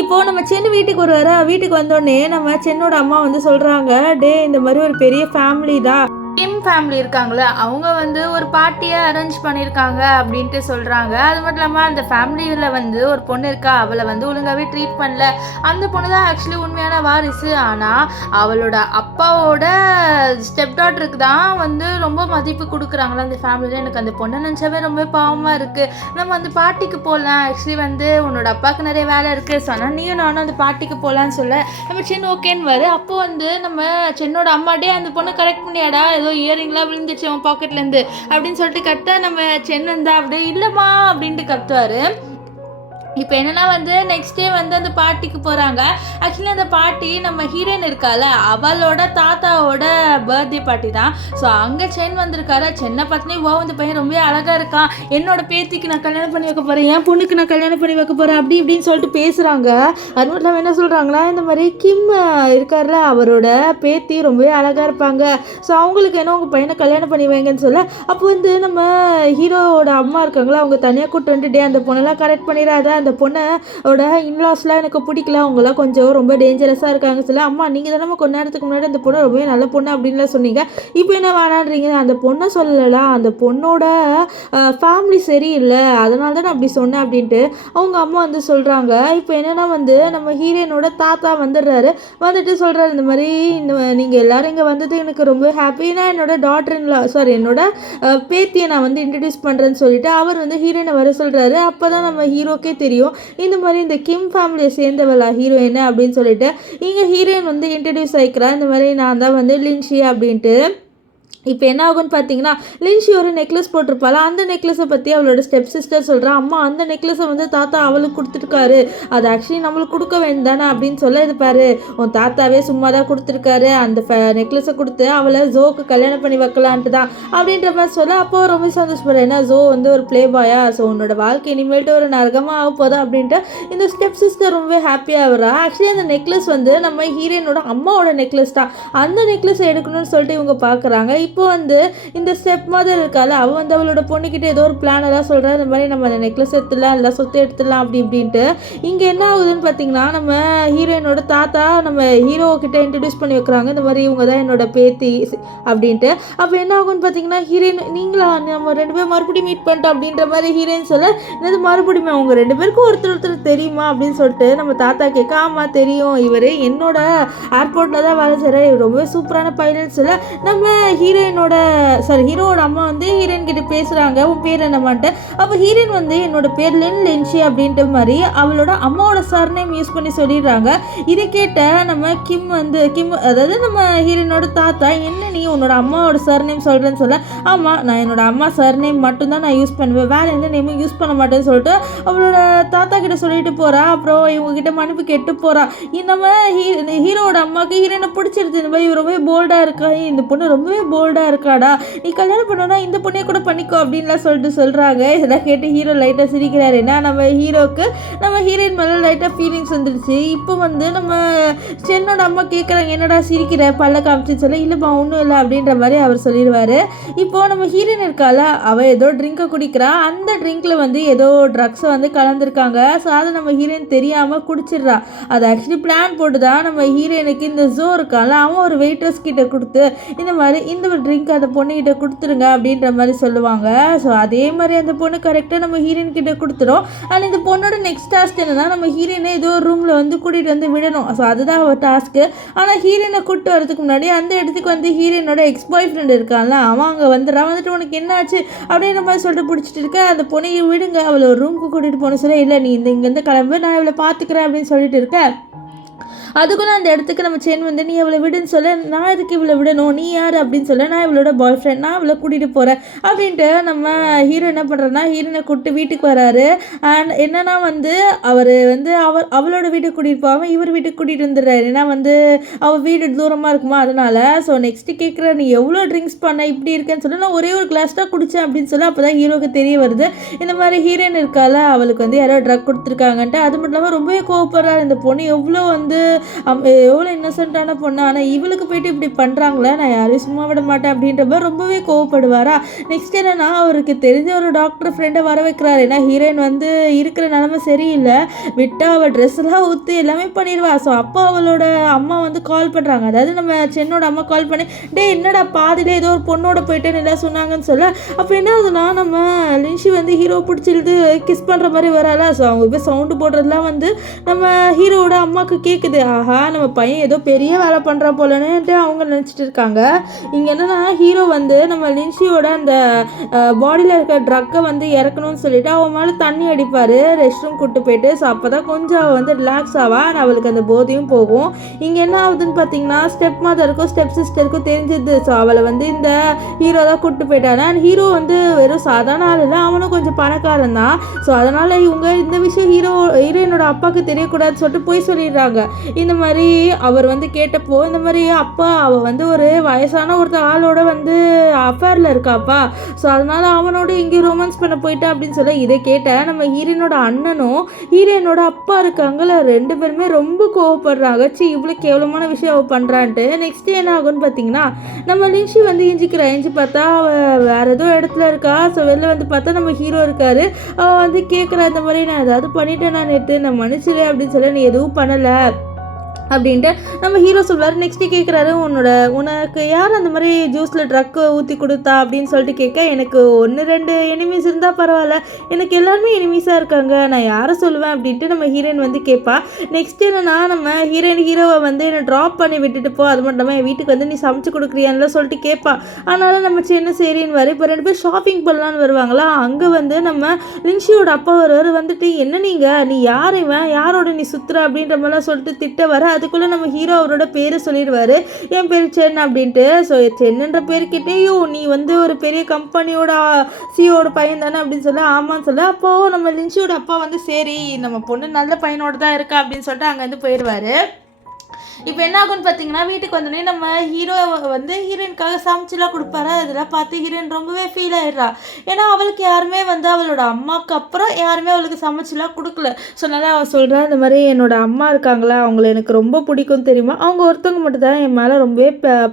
இப்போது நம்ம சென்னு வீட்டுக்கு வருவாரா, வீட்டுக்கு வந்தோடனே நம்ம சென்னோட அம்மா வந்து சொல்கிறாங்க, டே இந்த மாதிரி ஒரு பெரிய ஃபேமிலி தான், கிம் ஃபேமிலி இருக்காங்களே அவங்க வந்து ஒரு பார்ட்டியை அரேஞ்ச் பண்ணியிருக்காங்க அப்படின்ட்டு சொல்கிறாங்க. அது மட்டும் இல்லாமல் அந்த ஃபேமிலியில் வந்து ஒரு பொண்ணு இருக்கா, அவளை வந்து ஒழுங்காகவே ட்ரீட் பண்ணல, அந்த பொண்ணு தான் ஆக்சுவலி உண்மையான வாரிசு. ஆனால் அவளோட அப்பாவோட ஸ்டெப் டாட்டருக்கு தான் வந்து ரொம்ப மதிப்பு கொடுக்குறாங்களா அந்த ஃபேமிலியில். எனக்கு அந்த பொண்ணை நினச்சாவே ரொம்ப பாவமாக இருக்குது. நம்ம அந்த பார்ட்டிக்கு போகலாம், ஆக்சுவலி வந்து உன்னோட அப்பாவுக்கு நிறைய வேலை இருக்குது, ஸோ ஆனால் நீயும் நானும் அந்த பார்ட்டிக்கு போகலான்னு சொல்ல நம்ம சென் ஓகேன்னு வரு. அப்போ வந்து நம்ம சென்னோட அம்மாட்டே அந்த பொண்ணை கரெக்ட் பண்ணியாடா, இயரிங்லாம் விழுந்துச்சு அவன் பாக்கெட்லேருந்து அப்படின்னு சொல்லிட்டு கத்த, நம்ம சென் வந்தா அப்படியே இல்லைம்மா அப்படின்ட்டு கத்துவார். இப்போ என்னென்னா வந்து நெக்ஸ்ட் டே வந்து அந்த பார்ட்டிக்கு போகிறாங்க. ஆக்சுவலி அந்த பார்ட்டி நம்ம ஹீரோயின் இருக்கால அவளோட தாத்தாவோட பர்த்டே பார்ட்டி தான். ஸோ அங்கே சென் வந்திருக்காரு. சென்னை பார்த்தினே வா இந்த பையன் ரொம்ப அழகாக இருக்கான், என்னோட பேத்திக்கு நான் கல்யாணம் பண்ணி வைக்க போகிறேன், என் பொண்ணுக்கு நான் கல்யாணம் பண்ணி வைக்க போகிறேன் அப்படி இப்படின்னு சொல்லிட்டு பேசுகிறாங்க. அது மட்டும் இல்லாமல் என்ன சொல்கிறாங்களா, இந்த மாதிரி கிம் இருக்கார்ல அவரோட பேத்தி ரொம்பவே அழகாக இருப்பாங்க, ஸோ அவங்களுக்கு என்ன உங்கள் பையனை கல்யாணம் பண்ணி வைங்கன்னு சொல்ல, அப்போ வந்து நம்ம ஹீரோவோட அம்மா இருக்காங்களா அவங்க தனியாக கூட்டு வந்துட்டு அந்த பொண்ணெல்லாம் கரெக்ட் பண்ணிடாத, அந்த பொண்ணோட இன்லாஸ்லாம் எனக்கு பிடிக்கல, அவங்களாம் கொஞ்சம் ரொம்ப டேஞ்சரஸாக இருக்காங்க சொல்ல, அம்மா நீங்கள் தானே கொஞ்ச நேரத்துக்கு முன்னாடி அந்த பொண்ணு ரொம்பவே நல்ல பொண்ணு அப்படின்லாம் சொன்னீங்க, இப்போ என்ன வேணான்றீங்க, அந்த பொண்ணை சொல்லலாம், அந்த பொண்ணோட ஃபேமிலி சரியில்லை அதனால தான் நான் அப்படி சொன்னேன் அப்படின்ட்டு அவங்க அம்மா வந்து சொல்கிறாங்க. இப்போ என்னென்னா வந்து நம்ம ஹீரோயினோட தாத்தா வந்துடுறாரு. வந்துட்டு சொல்கிறாரு இந்த மாதிரி நீங்கள் எல்லோரும் இங்கே வந்தது எனக்கு ரொம்ப ஹாப்பி, நான் என்னோட என்னோட பேத்தியை நான் வந்து இன்ட்ரடியூஸ் பண்ணுறேன்னு சொல்லிட்டு அவர் வந்து ஹீரோயினை வர சொல்கிறாரு. அப்போ தான் நம்ம ஹீரோக்கே தெரியும் இந்த மாதிரி இந்த கிம் ஃபேமிலியை சேர்ந்தவளா ஹீரோயின் அப்படின்னு சொல்லிட்டு. இங்கே ஹீரோயின் வந்து இன்ட்ரடியூஸ் ஆகிக்கிறா, இந்த மாதிரி நான் தான் வந்து லின்ஷி அப்படின்ட்டு. இப்போ என்ன ஆகும்னு பார்த்தீங்கன்னா லின்ஷி ஒரு நெக்லஸ் போட்டிருப்பாள், அந்த நெக்லஸை பற்றி அவளோட ஸ்டெப் சிஸ்டர் சொல்கிறா, அம்மா அந்த நெக்லஸை வந்து தாத்தா அவளுக்கு கொடுத்துருக்காரு, அது ஆக்சுவலி நம்மளுக்கு கொடுக்க வேண்டானே அப்படின்னு சொல்ல, இது பாரு உன் தாத்தாவே சும்மா தான் கொடுத்துருக்காரு, அந்த நெக்லஸை கொடுத்து அவளை ஜோக்கு கல்யாணம் பண்ணி வைக்கலான்ட்டு தான் அப்படின்ற மாதிரி சொல்ல, அப்போ ரொம்ப சந்தோஷப்படுறேன், ஏன்னா ஜோ வந்து ஒரு ப்ளே பாயா, ஸோ உன்னோட வாழ்க்கை இனிமேல்ட்டு ஒரு நரகமாக ஆக போதா அப்படின்ட்டு இந்த ஸ்டெப் சிஸ்டர் ரொம்பவே ஹாப்பியாக வரா. ஆக்சுவலி அந்த நெக்லஸ் வந்து நம்ம ஹீரோயினோட அம்மாவோட நெக்லஸ் தான், அந்த நெக்லஸ் எடுக்கணும்னு சொல்லிட்டு இவங்க பார்க்குறாங்க. இப்போ வந்து இந்த ஸ்டெப் மதர் இருக்கால அவள் வந்து அவளோட பொண்ணுக்கிட்ட ஏதோ ஒரு பிளான் எல்லாம் சொல்கிறா, இந்த மாதிரி நம்ம அந்த நெக்லஸ் எடுத்துடலாம் இல்லை சொத்து எடுத்துடலாம் அப்படி இப்படின்ட்டு. இங்கே என்ன ஆகுதுன்னு பார்த்தீங்கன்னா நம்ம ஹீரோயினோட தாத்தா நம்ம ஹீரோ கிட்ட இன்ட்ரடியூஸ் பண்ணி வைக்கிறாங்க, இந்த மாதிரி இவங்க தான் என்னோட பேத்தி அப்படின்ட்டு. அப்போ என்ன ஆகும்னு பார்த்தீங்கன்னா ஹீரோயின் நீங்களா நம்ம 2 பேரும் மறுபடியும் மீட் பண்ணிட்டோம் அப்படின்ற மாதிரி ஹீரோயின் சொல்ல, என்னது மறுபடியும் அவங்க 2 பேருக்கும் ஒருத்தர் தெரியுமா அப்படின்னு சொல்லிட்டு நம்ம தாத்தா கேட்க, ஆமாம் தெரியும், இவர் என்னோட ஏர்போர்ட்டில் தான் வேலை செய்கிறார், இவர் ரொம்பவே சூப்பரான பைலட் சொல்ல, நம்ம ஹீரோவோட அம்மா வந்து ஹீரோயின் கிட்ட பேசுகிறாங்க, உன் பேர் என்னமான்ட்டு. அப்போ ஹீரோயின் வந்து என்னோட பேர் லின்ஷி அப்படின்ட்டு மாதிரி அவளோட அம்மாவோட சர்நேம் யூஸ் பண்ணி சொல்லிடுறாங்க. இதை கேட்ட நம்ம கிம் அதாவது நம்ம ஹீரோயினோட தாத்தா, என்ன நீ உன்னோட அம்மாவோட சர்நேம் சொல்கிறேன்னு சொல்ல, ஆமாம் நான் என்னோட அம்மா சர்நேம் மட்டும்தான் நான் யூஸ் பண்ணுவேன், வேறு எந்த நேமும் யூஸ் பண்ண மாட்டேன்னு சொல்லிட்டு அவளோட தாத்தா கிட்ட சொல்லிட்டு போகிறா. அப்புறம் இவங்க கிட்ட மன்னிப்பு கேட்டு போகிறா. நம்ம ஹீரோவோட அம்மாவுக்கு ஹீரோயினை பிடிச்சிருது, இந்த மாதிரி ரொம்பவே போல்டாக இருக்கா, இந்த பொண்ணு ரொம்பவே போல்டாக இருக்காடா, நீ கல்யாணம் பண்ணோன்னா இந்த பொண்ணையை கூட பண்ணிக்கோ அப்படின்லாம் சொல்லிட்டு சொல்கிறாங்க. இதெல்லாம் கேட்டு ஹீரோ லைட்டாக சிரிக்கிறாரு. ஏன்னா நம்ம ஹீரோக்கு நம்ம ஹீரோயின் மேலே லைட்டாக ஃபீலிங்ஸ் வந்துடுச்சு. இப்போ வந்து நம்ம சென்னோட அம்மா கேட்குறாங்க, என்னடா சிரிக்கிற பல்ல காமிச்சின்னு சொல்ல, இல்லைப்பா ஒன்றும் இல்லை அப்படின்ற மாதிரி அவர் சொல்லிடுவார். இப்போது நம்ம ஹீரோயின் இருக்கால அவள் ஏதோ ட்ரிங்கை குடிக்கிறா, அந்த ட்ரிங்கில் வந்து ஏதோ ட்ரக்ஸை வந்து கலந்துருக்காங்க. ஸோ அதை நம்ம ஹீரோயின் தெரியாமல் குடிச்சிடுறா. அது ஆக்சுவலி பிளான் போட்டு தான் நம்ம ஹீரோயினுக்கு இந்த ஜோ இருக்கால அவன் ஒரு வெயிட்டர்ஸ் கிட்ட கொடுத்து இந்த மாதிரி இந்த ட்ரிங்க் அந்த பொண்ணுக்கிட்ட கொடுத்துருங்க அப்படின்ற மாதிரி சொல்லுவாங்க. ஸோ அதே மாதிரி அந்த பொண்ணு கரெக்டாக நம்ம ஹீரோயின் கிட்ட கொடுத்துரும். ஆனால் இந்த பொண்ணோட நெக்ஸ்ட் டாஸ்க் என்னன்னா நம்ம ஹீரோயினை ஏதோ ஒரு ரூமில் வந்து கூட்டிகிட்டு வந்து விடணும். ஸோ அதுதான் ஒரு டாஸ்க்கு. ஆனால் ஹீரோயினை கூப்பிட்டு வரதுக்கு முன்னாடி அந்த இடத்துக்கு வந்து ஹீரோயினோட எக்ஸ் பாய் ஃப்ரெண்ட் இருக்கான்ல அவன் அங்கே வந்துட்டு உனக்கு என்ன ஆச்சு அப்படின்ற மாதிரி சொல்லிட்டு பிடிச்சிட்டு இருக்க, அந்த பொண்ணையை விடுங்க அவளை ஒரு ரூமுக்கு கூட்டிகிட்டு போன சொல்ல, இல்லை நீ இங்கேருந்து கிளம்பு நான் இவளை பார்த்துக்கிறேன் அப்படின்னு சொல்லிட்டு இருக்கேன். அதுக்குள்ள அந்த இடத்துக்கு நம்ம சென் வந்து நீ இவளை விடுன்னு சொல்ல, நான் எதுக்கு இவளை விடணும், நீ யார் அப்படின்னு சொல்ல, நான் இவளோட பாய் ஃப்ரெண்ட், நான் இவளை கூட்டிகிட்டு போகிறேன் அப்படின்ட்டு நம்ம ஹீரோ என்ன பண்ணுறேன்னா ஹீரோனை கூப்பிட்டு வீட்டுக்கு வராரு. அண்ட் என்னன்னா வந்து அவர் வந்து அவளோட வீட்டுக்கு கூட்டிகிட்டு போகாமல் இவர் வீட்டுக்கு கூட்டிகிட்டு வந்துடுறாரு. ஏன்னா வந்து அவள் வீடு தூரமாக இருக்குமா அதனால. ஸோ நெக்ஸ்ட்டு கேட்குற நீ எவ்வளோ ட்ரிங்க்ஸ் பண்ண இப்படி இருக்கேன்னு சொல்லி, நான் ஒரே ஒரு கிளாஸ் தான் குடித்தேன் அப்படின்னு சொல்லி அப்போ தான் ஹீரோக்கு தெரிய வருது இந்த மாதிரி ஹீரோயின் இருக்கால அவளுக்கு வந்து யாரோ ட்ரக் கொடுத்துருக்காங்கன்ட்டு. அது மட்டும் இல்லாமல் ரொம்பவே கோவப்படுறாரு. இந்த பொண்ணு எவ்வளோ வந்து எவ்வளோ இன்னசென்ட்டான பொண்ணு, ஆனால் இவளுக்கு போயிட்டு இப்படி பண்ணுறாங்களே, நான் யாரையும் சும்மா விட மாட்டேன் அப்படின்ற மாதிரி ரொம்பவே கோவப்படுவாரா. நெக்ஸ்ட் என்னன்னா அவருக்கு தெரிஞ்ச ஒரு டாக்டர் ஃப்ரெண்டை வர வைக்கிறாரு. ஏன்னா ஹீரோயின் வந்து இருக்கிற நிலமை சரியில்லை, விட்டா அவள் ட்ரெஸ்லாம் ஊற்றி எல்லாமே பண்ணிடுவா. ஸோ அப்போ அவளோட அம்மா வந்து கால் பண்ணுறாங்க, அதாவது நம்ம சென்னோட அம்மா கால் பண்ணி டே என்னடா பாதியிலே ஏதோ ஒரு பொண்ணோட போயிட்டேன்னு எல்லாம் சொன்னாங்கன்னு சொல்ல, அப்போ என்ன ஆகுதுன்னா நம்ம லின்ஷி வந்து ஹீரோ பிடிச்சிருது கிஸ் பண்ணுற மாதிரி வரால. ஸோ அவங்க போய் சவுண்டு போடுறதுலாம் வந்து நம்ம ஹீரோவோட அம்மாவுக்கு கேட்குது. ஆஹா நம்ம பையன் ஏதோ பெரிய வேலை பண்ணுறா போலன்னுட்டு அவங்க நினச்சிட்டு இருக்காங்க. இங்கே என்னன்னா ஹீரோ வந்து நம்ம லின்ஷியோட அந்த பாடியில் இருக்கிற ட்ரக்கை வந்து இறக்கணும்னு சொல்லிட்டு அவன் மேலே தண்ணி அடிப்பார், ரெஸ்ட் ரூம் கூப்பிட்டு போயிட்டு. ஸோ அப்போ தான் கொஞ்சம் அவள் வந்து ரிலாக்ஸ் ஆவா, அவளுக்கு அந்த போதையும் போகும். இங்கே என்ன ஆகுதுன்னு பார்த்தீங்கன்னா ஸ்டெப் மதருக்கும் ஸ்டெப் சிஸ்டருக்கும் தெரிஞ்சிது. ஸோ அவளை வந்து இந்த ஹீரோ தான் கூப்பிட்டு போயிட்டாங்க. அண்ட் ஹீரோ வந்து வெறும் சாதாரண ஆள் இல்லை, அவனும் கொஞ்சம் பணக்காரன் தான். ஸோ அதனால் இவங்க இந்த விஷயம் ஹீரோயினோட அப்பாவுக்கு தெரியக்கூடாதுன்னு சொல்லிட்டு போய் சொல்லிடுறாங்க. இந்த மாதிரி அவர் வந்து கேட்டப்போ இந்த மாதிரி அப்பா அவள் வந்து ஒரு வயசான ஒருத்தர் ஆளோட வந்து அஃபேரில் இருக்காப்பா, ஸோ அதனால் அவனோட இங்கே ரொமான்ஸ் பண்ண போயிட்டா அப்படின்னு சொல்ல, இதை கேட்ட நம்ம ஹீரோயினோட அண்ணனும் ஹீரோயினோட அப்பா இருக்காங்கள ரெண்டு பேருமே ரொம்ப கோவப்படுறாங்க. இவ்வளோ கேவலமான விஷயம் அவள் பண்ணுறான்ட்டு. நெக்ஸ்ட் என்ன ஆகும்னு பார்த்தீங்கன்னா நம்ம லின்ஷி வந்து எஞ்சி பார்த்தா அவள் வேறு ஏதோ இடத்துல இருக்கா. ஸோ வெளில வந்து பார்த்தா நம்ம ஹீரோ இருக்காரு. அவள் வந்து கேட்குறா இந்த மாதிரி நான் ஏதாவது பண்ணிட்டேன் நான் நேற்று நான் மன்னிச்சிடு அப்படின்னு சொல்ல, நீ எதுவும் பண்ணலை அப்படின்ட்டு நம்ம ஹீரோ சொல்வார். நெக்ஸ்ட்டு கேட்குறாரு உனக்கு யார் அந்த மாதிரி ஜூஸில் ட்ரக்கு ஊற்றி கொடுத்தா அப்படின்னு சொல்லிட்டு கேட்க, எனக்கு 1-2 எனிமீஸ் இருந்தால் பரவாயில்ல, எனக்கு எல்லாருமே எனிமீஸாக இருக்காங்க, நான் யாரை சொல்லுவேன் அப்படின்ட்டு நம்ம ஹீரோயின் வந்து கேட்பா. நெக்ஸ்ட் என்னன்னா நம்ம ஹீரோவை வந்து என்னை ட்ராப் பண்ணி விட்டுட்டு போ, அது மட்டும் இல்லாமல் என் வீட்டுக்கு வந்து நீ சமைச்சு கொடுக்குறியான்லாம் சொல்லிட்டு கேட்பா. அதனால நம்ம சின்ன சரின்னு வர இப்போ 2 பேர் ஷாப்பிங் பண்ணலான்னு வருவாங்களா. அங்கே வந்து நம்ம லின்ஷியோட அப்பா ஒருவர் வந்துட்டு என்ன நீ யாரோட நீ சுற்றுற அப்படின்ற மாதிரிலாம் சொல்லிட்டு திட்ட வர, அதுக்குள்ளே நம்ம ஹீரோ அவரோட பேரை சொல்லிடுவார், என் பேர் சென் அப்படின்ட்டு. ஸோ சென்னுன்ற பேருக்கிட்டேயும் நீ வந்து ஒரு பெரிய கம்பெனியோட சிஓட பையன் தானே அப்படின்னு சொல்ல, ஆமான்னு சொல்ல. அப்போது நம்ம லின்ஷியோட அப்பா வந்து சரி நம்ம பொண்ணு நல்ல பையனோட தான் இருக்கா அப்படின்னு சொல்லிட்டு அங்கேருந்து போயிடுவார். இப்போ என்ன ஆகும்னு பார்த்தீங்கன்னா வீட்டுக்கு வந்தோடனே நம்ம ஹீரோ வந்து ஹீரோயினுக்காக சமைச்சுலாம் கொடுப்பாரு. அதெல்லாம் பார்த்து ஹீரோயின் ரொம்பவே ஃபீல் ஆயிடுறா. ஏன்னா அவளுக்கு யாருமே வந்து அவளோட அம்மாவுக்கு அப்புறம் யாருமே அவளுக்கு சமைச்சுலாம் கொடுக்கல. ஸோ நல்லா அவள் சொல்கிறா இந்த மாதிரி என்னோட அம்மா இருக்காங்களா அவங்கள எனக்கு ரொம்ப பிடிக்கும் தெரியுமா, அவங்க ஒருத்தவங்க மட்டும் தான் என் மேலே ரொம்பவே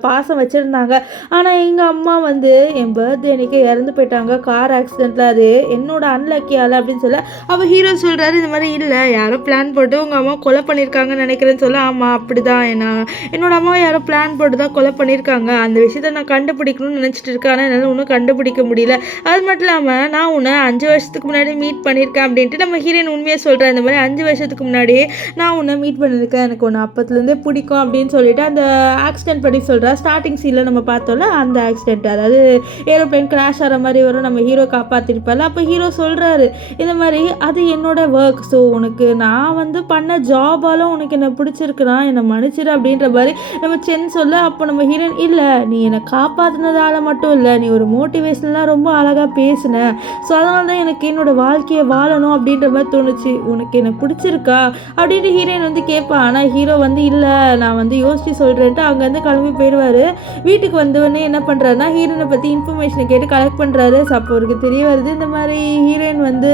பாசம் வச்சுருந்தாங்க. ஆனால் எங்கள் அம்மா வந்து என் பர்த்டே அன்றைக்கி இறந்து போயிட்டாங்க கார் ஆக்சிடெண்ட்டில், அது என்னோட அன்லக்கியால் அப்படின்னு சொல்ல, அவள் ஹீரோ சொல்கிறாரு இந்த மாதிரி இல்லை யாரோ பிளான் போட்டு உங்கள் அம்மா கொலை பண்ணியிருக்காங்கன்னு நினைக்கிறேன்னு சொல்ல, ஆமாம் அப்படி தான் என்னோட அம்மாவை யாரோ பிளான் போட்டு தான் கொலை பண்ணியிருக்காங்க, அந்த விஷயத்த நான் கண்டுபிடிக்கணும்னு நினச்சிட்டு இருக்கேன், ஆனால் என்னால் ஒன்றும் கண்டுபிடிக்க முடியல. அது மட்டும் இல்லாமல் நான் உன்னை 5 வருஷத்துக்கு முன்னாடி மீட் பண்ணியிருக்கேன் அப்படின்ட்டு நம்ம ஹீரோயின் உண்மையாக சொல்கிறேன். இந்த மாதிரி 5 வருஷத்துக்கு முன்னாடியே நான் உன்னை மீட் பண்ணியிருக்கேன், எனக்கு ஒன்று அப்பத்துலேருந்தே பிடிக்கும் அப்படின்னு சொல்லிட்டு அந்த ஆக்சிடென்ட் பற்றி சொல்கிறா. ஸ்டார்டிங் சீனில் நம்ம பார்த்தோம்ல அந்த ஆக்சிடென்ட், அதாவது ஏரோப்ளைன் கிராஷ் ஆகிற மாதிரி வரும், நம்ம ஹீரோ காப்பாற்றிருப்பார். அப்போ ஹீரோ சொல்கிறாரு இந்த மாதிரி அது என்னோட ஒர்க், ஸோ உனக்கு நான் வந்து பண்ண ஜாபாலும் உனக்கு என்ன பிடிச்சிருக்குன்னா என்னை மன்னிச்சிரு அப்படின்ற மாதிரி நம்ம சென் சொல்ல, அப்போ நம்ம ஹீரோயின் இல்லை நீ என்னை காப்பாற்றினதால மட்டும் இல்லை, நீ ஒரு மோட்டிவேஷனலாக ரொம்ப அழகாக பேசின, ஸோ அதனால தான் எனக்கு என்னோடய வாழ்க்கையை வாழணும் அப்படின்ற மாதிரி தோணுச்சு, உனக்கு எனக்கு பிடிச்சிருக்கா அப்படின்ட்டு ஹீரோயின் வந்து கேட்பா. ஆனால் ஹீரோ வந்து இல்லை நான் வந்து யோசிச்சு சொல்கிறேன்ட்டு அங்கேருந்து கிளம்பி போயிடுவார். வீட்டுக்கு வந்தோடனே என்ன பண்ணுறாருன்னா ஹீரோயினை பற்றி இன்ஃபர்மேஷனை கேட்டு கலெக்ட் பண்ணுறாரு. ஸோ அப்போ அவருக்கு தெரிய வருது இந்த மாதிரி ஹீரோயின் வந்து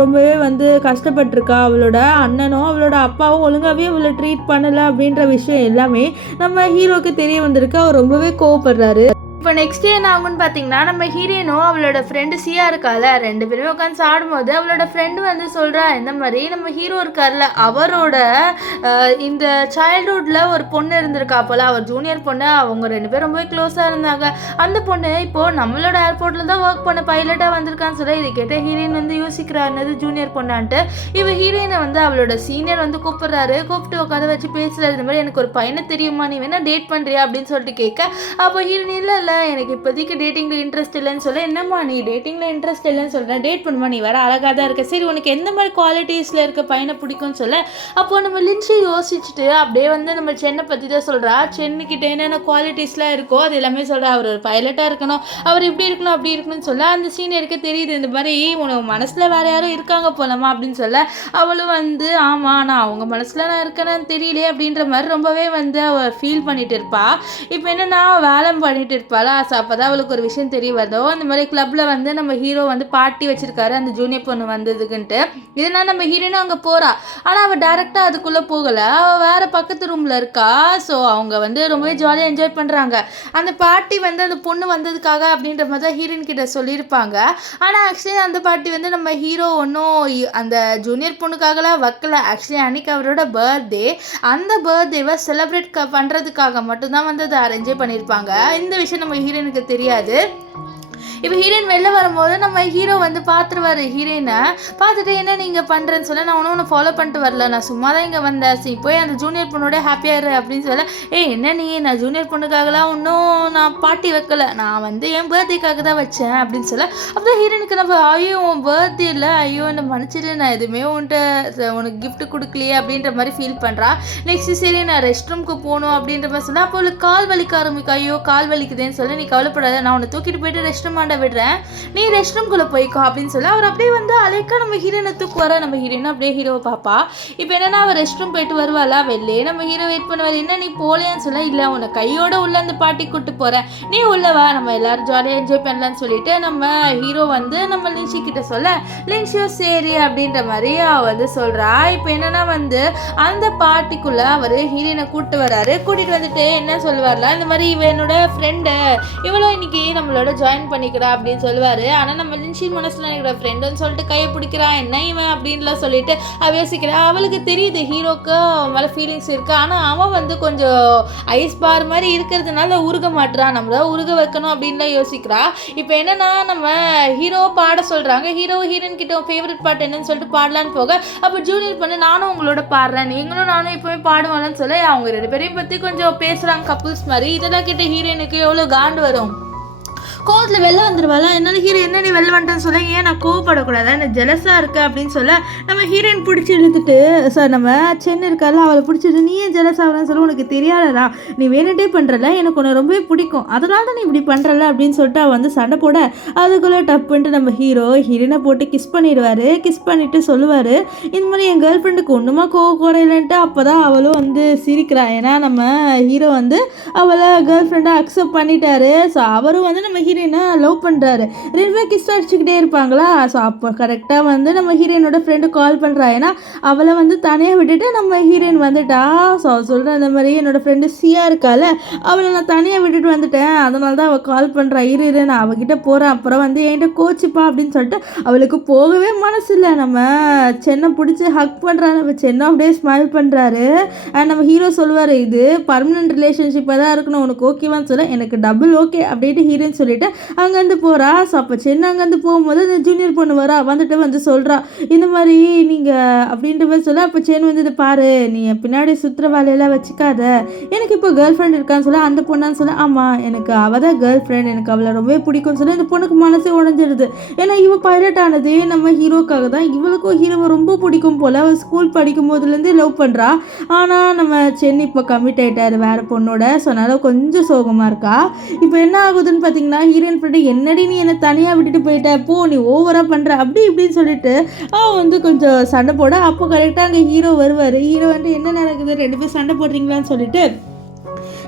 ரொம்பவே வந்து கஷ்டப்பட்டிருக்கா, அவளோட அண்ணனும் அவளோட அப்பாவும் ஒழுங்காகவே அவளை ட்ரீட் பண்ணலை அப்படின்ற விஷயம் எல்லாமே நம்ம ஹீரோக்கு தெரிய வந்திருக்கு. அவர் ரொம்பவே கோவப்படுறாரு. இப்போ நெக்ஸ்ட் என்ன ஆகும்னு பார்த்தீங்கன்னா நம்ம ஹீரோயினும் அவளோட ஃப்ரெண்டு சியா இருக்கால 2 பேருமே உட்காந்து சாடும்போது அவளோட ஃப்ரெண்டு வந்து சொல்கிறா இந்த மாதிரி நம்ம ஹீரோ இருக்கார்ல அவரோட இந்த சைல்ட்ஹுட்டில் ஒரு பொண்ணு இருந்திருக்கா போல், அவர் ஜூனியர் பொண்ணு, அவங்க 2 பேரும் ரொம்பவே க்ளோஸாக இருந்தாங்க. அந்த பொண்ணு இப்போது நம்மளோட ஏர்போர்ட்டில் தான் ஒர்க் பண்ண பைலட்டாக வந்திருக்கான்னு சொல்ல, இதை கேட்ட ஹீரோயின் வந்து யோசிக்கிறாருன்னது ஜூனியர் பொண்ணான்ட்டு. இவ ஹீரோயினை வந்து அவளோட சீனியர் வந்து கூப்பிட்டு உட்காந்து வச்சு பேசுகிறாரு. இந்த மாதிரி எனக்கு ஒரு பையனை தெரியுமா, நீ வேணா டேட் பண்ணுறியா அப்படின்னு சொல்லிட்டு கேட்க, அப்போ ஹீரோயின் இல்லை இல்லை, எனக்கு இப்போதைக்கு டேட்டிங்கில் இன்ட்ரெஸ்ட் இல்லைன்னு சொல்ல. என்னம்மா நீ டேட்டிங்கில் இன்ட்ரெஸ்ட் இல்லைன்னு சொல்கிறேன், டேட் பண்ணுமா, நீ வேறு அழகாக தான் இருக்க, சரி உனக்கு எந்த மாதிரி குவாலிட்டிஸில் இருக்க பையனை பிடிக்கும்னு சொல்ல. அப்போது நம்ம லின்சி யோசிச்சுட்டு அப்படியே வந்து நம்ம சென்னை பற்றி தான் சொல்கிறா. சென்னைக்கிட்ட என்னென்ன குவாலிட்டிஸ்லாம் இருக்கோ அது எல்லாமே சொல்கிறா. அவர் ஒரு பைலட்டாக இருக்கணும், அவர் இப்படி இருக்கணும் அப்படி இருக்கணும்னு சொல்ல. அந்த சீனியருக்கு தெரியுது இந்த மாதிரி உனக்கு மனசில் வேறு யாரும் இருக்காங்க போலமா அப்படின்னு சொல்ல. அவளும் வந்து ஆமாம் நான் அவங்க மனசில் நான் இருக்கேன்னு தெரியலையே அப்படின்ற மாதிரி ரொம்பவே வந்து அவள் ஃபீல் பண்ணிட்டு இருப்பா. இப்போ என்னென்னா வேலை பண்ணிட்டு இருப்பாளா. ஸோ அப்போ தான் அவளுக்கு ஒரு விஷயம் தெரிய வருதோ, இந்த மாதிரி கிளப்பில் வந்து நம்ம ஹீரோ வந்து பார்ட்டி வச்சிருக்காரு அந்த ஜூனியர் பொண்ணு வந்ததுக்குன்ட்டு. இதனால் நம்ம ஹீரோயினும் அங்கே போகிறா. ஆனால் அவள் டேரெக்டாக அதுக்குள்ளே போகலை, அவள் வேறு பக்கத்து ரூமில் இருக்கா. ஸோ அவங்க வந்து ரொம்பவே ஜாலியாக என்ஜாய் பண்ணுறாங்க. அந்த பார்ட்டி வந்து அந்த பொண்ணு வந்ததுக்காக அப்படின்ற மாதிரி தான் ஹீரோயின் கிட்ட சொல்லியிருப்பாங்க. ஆனால் ஆக்சுவலி அந்த பார்ட்டி வந்து நம்ம ஹீரோ ஒன்றும் அந்த ஜூனியர் பொண்ணுக்காகலாம் வைக்கல. ஆக்சுவலி அன்றைக்கி அவரோட பர்த்டே, அந்த பர்த்டேவை செலிப்ரேட் பண்ணுறதுக்காக மட்டும்தான் வந்து அதை அரேஞ்சே பண்ணியிருப்பாங்க. இந்த விஷயம் நம்ம ஹீரோயினுக்கு தெரியாது. இப்போ ஹீரோயின் வெளில வரும்போது நம்ம ஹீரோ வந்து பார்த்துருவார். ஹீரோயினை பார்த்துட்டு என்ன நீங்கள் பண்ணுறேன்னு சொல்ல. நான் ஒன்றும் ஃபாலோ பண்ணிட்டு வரல, நான் சும்மா தான் இங்கே வந்தேன், சரி போய் அந்த ஜூனியர் பொண்ணோட ஹாப்பியாக இரு அப்படின்னு சொல்ல. என்ன நீ, நான் ஜூனியர் பொண்ணுக்காகலாம் ஒன்றும் நான் பார்ட்டி வைக்கல, நான் வந்து என் பர்த்டேக்காக தான் வச்சேன் அப்படின்னு சொல்ல. அப்போ ஹீரோயினுக்கு நம்ம ஐயோ உன் பர்த்டே இல்லை, ஐயோ என்னை மன்னிச்சிட்டு, நான் எதுவுமே உனக்கு கிஃப்ட் கொடுக்கலையே அப்படின்ற மாதிரி ஃபீல் பண்ணுறா. நெக்ஸ்ட் சரி நான் ரெஸ்ட் ரூமுக்கு போகணும் அப்படின்ற மாதிரி சொல்ல. அப்போ அவளுக்கு கால் வலிக்க ஆரம்பிக்கும். ஐயோ கால் வலிக்குதுன்னு சொல்ல. நீ கவலைப்படாத, நான் உன்னை தூக்கிட்டு போயிட்டு ரெஸ்ட் ரூம் விடுறேன், நீ ரெஸ்ட் ரூம்குள்ள போய்க்கோ அப்படின்னு சொல்ல. அவர் அப்படியே வந்து அலைக்கா நம்ம ஹீரோயினை தூக்குவாரா. நம்ம ஹீரோயின் அப்படியே ஹீரோவை பாப்பா. இப்போ என்னன்னா அவர் ரெஸ்ட் ரூம் போயிட்டு வருவாளா, வெளியே நம்ம ஹீரோ வெயிட் பண்ணுவார். என்ன நீ போலையான்னு சொல்ல. இல்லை உன்னை கையோட உள்ள அந்த பாட்டி கூட்டு போறேன், நீ உள்ளவா, நம்ம எல்லாரும் ஜாலியாக என்ஜாய் பண்ணலான்னு சொல்லிட்டு நம்ம ஹீரோ வந்து நம்ம லின்சி கிட்ட சொல்ல. லின்சியோ சரி அப்படின்ற மாதிரி அவ வந்து சொல்றா. இப்போ என்னன்னா வந்து அந்த பார்ட்டிக்குள்ள அவர் ஹீரோயினை கூட்டு வராரு. கூட்டிட்டு வந்துட்டு என்ன சொல்லுவார்ல, இந்த மாதிரி இவ என்னோட ஃப்ரெண்டு, இவளும் இன்னைக்கு நம்மளோட ஜாயின் பண்ணிக்கிறா அப்படின்னு சொல்லுவாரு. ஆனால் நம்ம லின்சின் மனசுல இருக்கிற ஃப்ரெண்டுன்னு சொல்லிட்டு கையை பிடிக்கிறான், என்ன இவன் அப்படின்லாம் சொல்லிட்டு அவ யோசிக்கிறா. அவளுக்கு தெரியுது ஹீரோக்கு அவன் மேலே ஃபீலிங்ஸ் இருக்கு. ஆனால் அவன் வந்து கொஞ்சம் ஐஸ் பார் மாதிரி இருக்கிறதுனால உருக மாட்டான், நம்மள உருக வைக்கணும் அப்படின்லாம் யோசிக்கிறா. இப்போ என்னன்னா நம்ம ஹீரோவை பாட சொல்றாங்க. ஹீரோயின் கிட்ட ஃபேவரட் பாட்டு என்னன்னு சொல்லிட்டு பாடலான்னு போக, அப்போ ஜூனியர் பண்ண நானும் உங்களோட பாடுறேன், நீங்களும் நானும் இப்போவே பாடுவாங்கன்னு சொல்ல. அவங்க ரெண்டு பேரையும் பற்றி கொஞ்சம் பேசுகிறாங்க கப்புள்ஸ் மாதிரி. இதெல்லாம் கிட்ட ஹீரோயினுக்கு எவ்வளோ காண்டு வரும். கோவத்தில் வெளில வந்துடுவாளா. என்னால் ஹீரோ என்ன நீ வெளில வந்துட்டேன்னு சொல்ல. ஏன் நான் கோவப்படக்கூடாது, எனக்கு ஜெலஸாக இருக்கு அப்படின்னு சொல்ல. நம்ம ஹீரோயின் பிடிச்சி இழுத்துட்டு சார் நம்ம சென்னை இருக்கால அவளை பிடிச்சிட்டு நீ ஏன் ஜெலஸ் ஆகுறான்னு சொல்ல. உனக்கு தெரியாதடா, நீ வேணுட்டே பண்ணுறல, எனக்கு உன்னை ரொம்பவே பிடிக்கும், அதனால தான் நீ இப்படி பண்ணுறல அப்படின்னு சொல்லிட்டு அவள் வந்து சண்டை போட. அதுக்குள்ளே டப்புன்ட்டு நம்ம ஹீரோயினை போட்டு கிஸ் பண்ணிடுவார். கிஸ் பண்ணிவிட்டு சொல்லுவார், இந்த மாதிரி என் கேர்ள் ஃப்ரெண்டுக்கு ஒன்றுமா குறையிலன்ட்டு. அப்போ தான் அவளும் வந்து சிரிக்கிறா. ஏன்னா நம்ம ஹீரோ வந்து அவளை கேர்ள் ஃப்ரெண்டாக அக்செப்ட் பண்ணிட்டாரு. ஸோ அவரும் வந்து நம்ம ஹீரோயினை லவ் பண்ணுறாரு. ரெண்டு பேரும் கிஸ் அடிச்சுக்கிட்டே இருப்பாங்களா. ஸோ அப்போ கரெக்டாக வந்து நம்ம ஹீரோயினோட ஃப்ரெண்டு கால் பண்ணுறா. ஏன்னா அவளை வந்து தனியாக விட்டுட்டு நம்ம ஹீரோயின் வந்துட்டா. ஸோ அவள் சொல்கிற அந்த மாதிரி என்னோட ஃப்ரெண்டு சியா இருக்கால, அவளை நான் தனியாக விட்டுட்டு வந்துட்டேன், அதனால தான் அவள் கால் பண்ணுறா, இரு நான் அவகிட்ட போகிறேன், அப்புறம் வந்து என்கிட்ட கோச்சிப்பா அப்படின்னு சொல்லிட்டு. அவளுக்கு போகவே மனசு இல்லை. நம்ம சென்னை பிடிச்சி ஹக் பண்ணுறா. நம்ம சென்னை அப்படியே ஸ்மைல் பண்ணுறாரு. அண்ட் நம்ம ஹீரோ சொல்லுவார், இது பர்மனெண்ட் ரிலேஷன்ஷிப்பாக தான் இருக்கணும், உனக்கு ஓகேவான்னு சொல்ல. எனக்கு டபுள் ஓகே அப்படின்ட்டு ஹீரோயின் சொல்லிட்டு அங்கேருந்து போகிறா. ஸோ அப்போ சென்னை அங்கேருந்து போகும்போது அந்த ஜூனியர் பொண்ணு வரா. வந்துட்டு வந்து சொல்கிறா, இந்த மாதிரி நீங்கள் அப்படின்ற மாதிரி சொல்ல. அப்போ சென் வந்து இது பாரு, நீ பின்னாடி சுற்றுற வேலையெல்லாம் வச்சுக்காத, எனக்கு இப்போ கேர்ள் ஃப்ரெண்ட் இருக்கான்னு சொல்ல. அந்த பொண்ணான்னு சொல்ல. ஆமாம் எனக்கு அவள் தான் கேர்ள் ஃப்ரெண்ட், எனக்கு அவளை ரொம்பவே பிடிக்கும்னு சொல்ல. இந்த பொண்ணுக்கு மனசே உடஞ்சிடுது. ஏன்னா இவ பைலட் ஆனதே நம்ம ஹீரோக்காக தான். இவளுக்கும் ஹீரோவை ரொம்ப பிடிக்கும் போல். அவள் ஸ்கூல் படிக்கும் போதுலேருந்து லவ் பண்ணுறா. ஆனால் நம்ம சென் இப்போ கமிட் ஆகிட்டாரு வேறு பொண்ணோட. ஸோ அதனால் கொஞ்சம் சோகமாக இருக்கா. இப்போ என்ன ஆகுதுன்னு பார்த்தீங்கன்னா, ஹீரோயின் ஃப்ரெண்டு என்னடி நீ என்னை தனியாக விட்டுட்டு போயிட்ட, போ நீ ஓவராக பண்ணுற அப்படி இப்படின்னு சொல்லிட்டு அவன் வந்து கொஞ்சம் சண்டை போட. அப்போ கரெக்டாக அங்கே ஹீரோ வருவார். ஹீரோ வந்து என்ன நடக்குது, ரெண்டு பேரும் சண்டை போடுறீங்களான்னு சொல்லிட்டு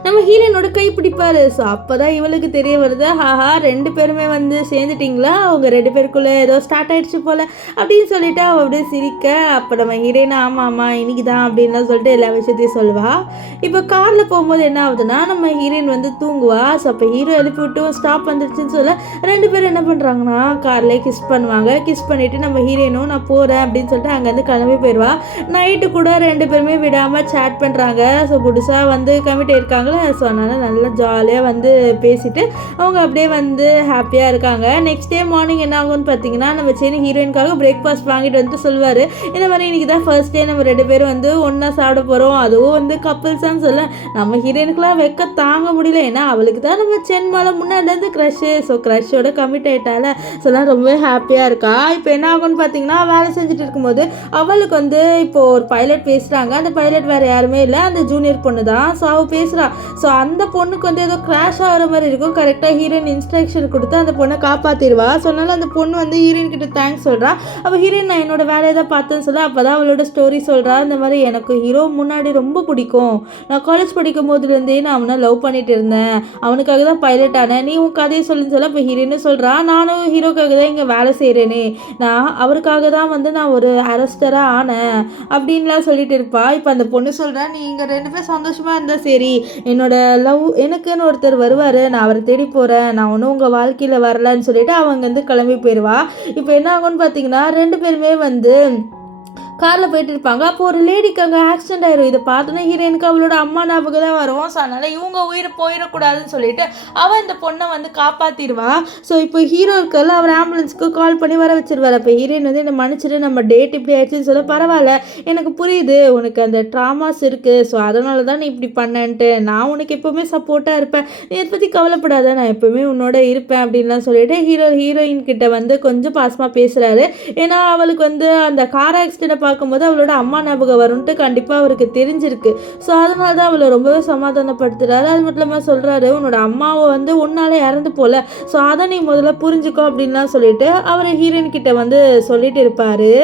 நம்ம ஹீரோயினோட கை பிடிப்பாரு. ஸோ அப்போ தான் இவளுக்கு தெரிய வருது, ஹாஹா ரெண்டு பேருமே வந்து சேர்ந்துட்டிங்களா, அவங்க ரெண்டு பேருக்குள்ளே ஏதோ ஸ்டார்ட் ஆகிடுச்சு போல் அப்படின்னு சொல்லிட்டு அவள் அப்படியே சிரிக்க. அப்போ நம்ம ஹீரோயினா ஆமாம் இன்னைக்கு தான் அப்படின்லாம் சொல்லிட்டு எல்லா விஷயத்தையும் சொல்லுவாள். இப்போ காரில் போகும்போது என்ன ஆகுதுன்னா, நம்ம ஹீரோயின் வந்து தூங்குவா. ஸோ அப்போ ஹீரோ எழுப்பி விட்டு ஸ்டாப் வந்துருச்சுன்னு சொல்ல. ரெண்டு பேரும் என்ன பண்ணுறாங்கன்னா கார்லேயே கிஸ் பண்ணுவாங்க. கிஸ் பண்ணிவிட்டு நம்ம ஹீரோயினும் நான் போகிறேன் அப்படின்னு சொல்லிட்டு அங்கேருந்து கிளம்பி போயிடுவா. நைட்டு கூட ரெண்டு பேருமே விடாமல் சேட் பண்ணுறாங்க. ஸோ புதுசாக வந்து கமிட் ஆயிருக்காங்க. இருக்காங்களே, ஸோ அதனால் நல்லா ஜாலியாக வந்து பேசிட்டு அவங்க அப்படியே வந்து ஹாப்பியாக இருக்காங்க. நெக்ஸ்ட் டே மார்னிங் என்ன ஆகும்னு பார்த்தீங்கன்னா, நம்ம சென்னை ஹீரோயினுக்காக பிரேக்ஃபாஸ்ட் வாங்கிட்டு வந்து சொல்லுவார், இந்த மாதிரி இன்றைக்கி தான் ஃபர்ஸ்ட் டே நம்ம 2 பேரும் வந்து ஒன்றா சாப்பிட போகிறோம், அதுவும் வந்து கப்புள்ஸான்னு சொல்ல நம்ம ஹீரோயினுக்குலாம் வெக்க தாங்க முடியல. ஏன்னா அவளுக்கு தான் நம்ம சென் மேலே முன்னாடிலேருந்து க்ரஷ்ஷு, ஸோ க்ரஷ்ஷோட கமிட் ஆகிட்டால, ஸோ எல்லாம் ரொம்பவே ஹாப்பியாக இருக்கா. இப்போ என்ன ஆகும்னு பார்த்தீங்கன்னா, வேலை செஞ்சுட்டு இருக்கும்போது அவளுக்கு வந்து இப்போது ஒரு பைலட் பேசுகிறாங்க. அந்த பைலட் வேறு யாருமே இல்லை, அந்த ஜூனியர் பொண்ணு தான். ஸோ அவள் பேசுகிறா. ஸோ அந்த பொண்ணுக்கு வந்து ஏதோ கிராஷ் ஆகிற மாதிரி இருக்கும். கரெக்டாக ஹீரோயின் இன்ஸ்ட்ரக்ஷன் கொடுத்து அந்த பொண்ணை காப்பாற்றிடுவா. ஸோ அதனால் அந்த பொண்ணு வந்து ஹீரோயின் கிட்ட தேங்க்ஸ் சொல்கிறா. அப்போ ஹீரோயின் நான் என்னோட வேலையை தான் பார்த்தேன்னு சொல்ல, அப்போ தான் அவளோட ஸ்டோரி சொல்கிறா. இந்த மாதிரி எனக்கு ஹீரோ முன்னாடி ரொம்ப பிடிக்கும், நான் காலேஜ் படிக்கும் போதுலேருந்தே நான் அவனை லவ் பண்ணிட்டு இருந்தேன், அவனுக்காக தான் பைலட் ஆனேன், நீ உன் கதையை சொல்லுன்னு சொல்ல. இப்போ ஹீரோயின்னு சொல்கிறா, நானும் ஹீரோக்காக தான் இங்கே வேலை செய்கிறேனே, நான் அவருக்காக தான் வந்து நான் ஒரு அரெஸ்டராக ஆனேன் அப்படின்லாம் சொல்லிட்டு இருப்பா. இப்போ அந்த பொண்ணு சொல்கிறேன், நீங்கள் 2 பேர் சந்தோஷமாக இருந்தால் சரி, என்னோட லவ் எனக்குன்னு ஒருத்தர் வருவார், நான் அவரை தேடி போகிறேன், நான் ஒன்றும் உங்கள் வாழ்க்கையில் வரலன்னு சொல்லிட்டு அவங்க வந்து கிளம்பி போயிடுவா. இப்போ என்ன ஆகும்னு பார்த்தீங்கன்னா, 2 பேருமே வந்து காரில் போயிட்டு இருப்பாங்க. அப்போ ஒரு லேடிக்கு அங்கே ஆக்சிடென்ட் ஆயிரும். இதை பார்த்தோன்னா ஹீரோயினுக்கு அவளோட அம்மா ஞாபகம் தான் வரும். ஸோ அதனால் இவங்க உயிர் போயிடக்கூடாதுன்னு சொல்லிட்டு அவள் இந்த பொண்ணை வந்து காப்பாற்றிடுவா. ஸோ இப்போ ஹீரோ இருக்கல, அவர் ஆம்புலன்ஸ்க்கு கால் பண்ணி வர வச்சிருவார். அப்போ ஹீரோயின் வந்து என்னை மன்னிச்சிட்டு, நம்ம டேட் இப்படி ஆயிடுச்சுன்னு சொல்ல, பரவாயில்ல எனக்கு புரியுது, உனக்கு அந்த ட்ராமாஸ் இருக்குது, ஸோ அதனால தான் நீ இப்படி பண்ணன்ட்டு, நான் உனக்கு எப்போவுமே சப்போர்ட்டாக இருப்பேன், நீ இதை பற்றி கவலைப்படாத, நான் எப்போவுமே உன்னோட இருப்பேன் அப்படின்லாம் சொல்லிட்டு ஹீரோயின் கிட்ட வந்து கொஞ்சம் பாசமாக பேசுகிறாரு. ஏன்னா அவளுக்கு வந்து அந்த கார் ஆக்சிடென்ட்டை பார்க்கும்போது அவளோட அம்மா ஞாபகம் வரும்ன்ட்டு கண்டிப்பாக அவருக்கு தெரிஞ்சிருக்கு. ஸோ அதனால தான் அவளை ரொம்பவே சமாதானப்படுத்துறாரு. அது மட்டும் இல்லாமல் சொல்கிறாரு, உன்னோட அம்மாவை வந்து உன்னால இறந்து போல, ஸோ அதை நீ முதல்ல புரிஞ்சுக்கோ அப்படின்லாம் சொல்லிட்டு அவர் ஹீரோயின் கிட்ட வந்து சொல்லிட்டு இருப்பாரு.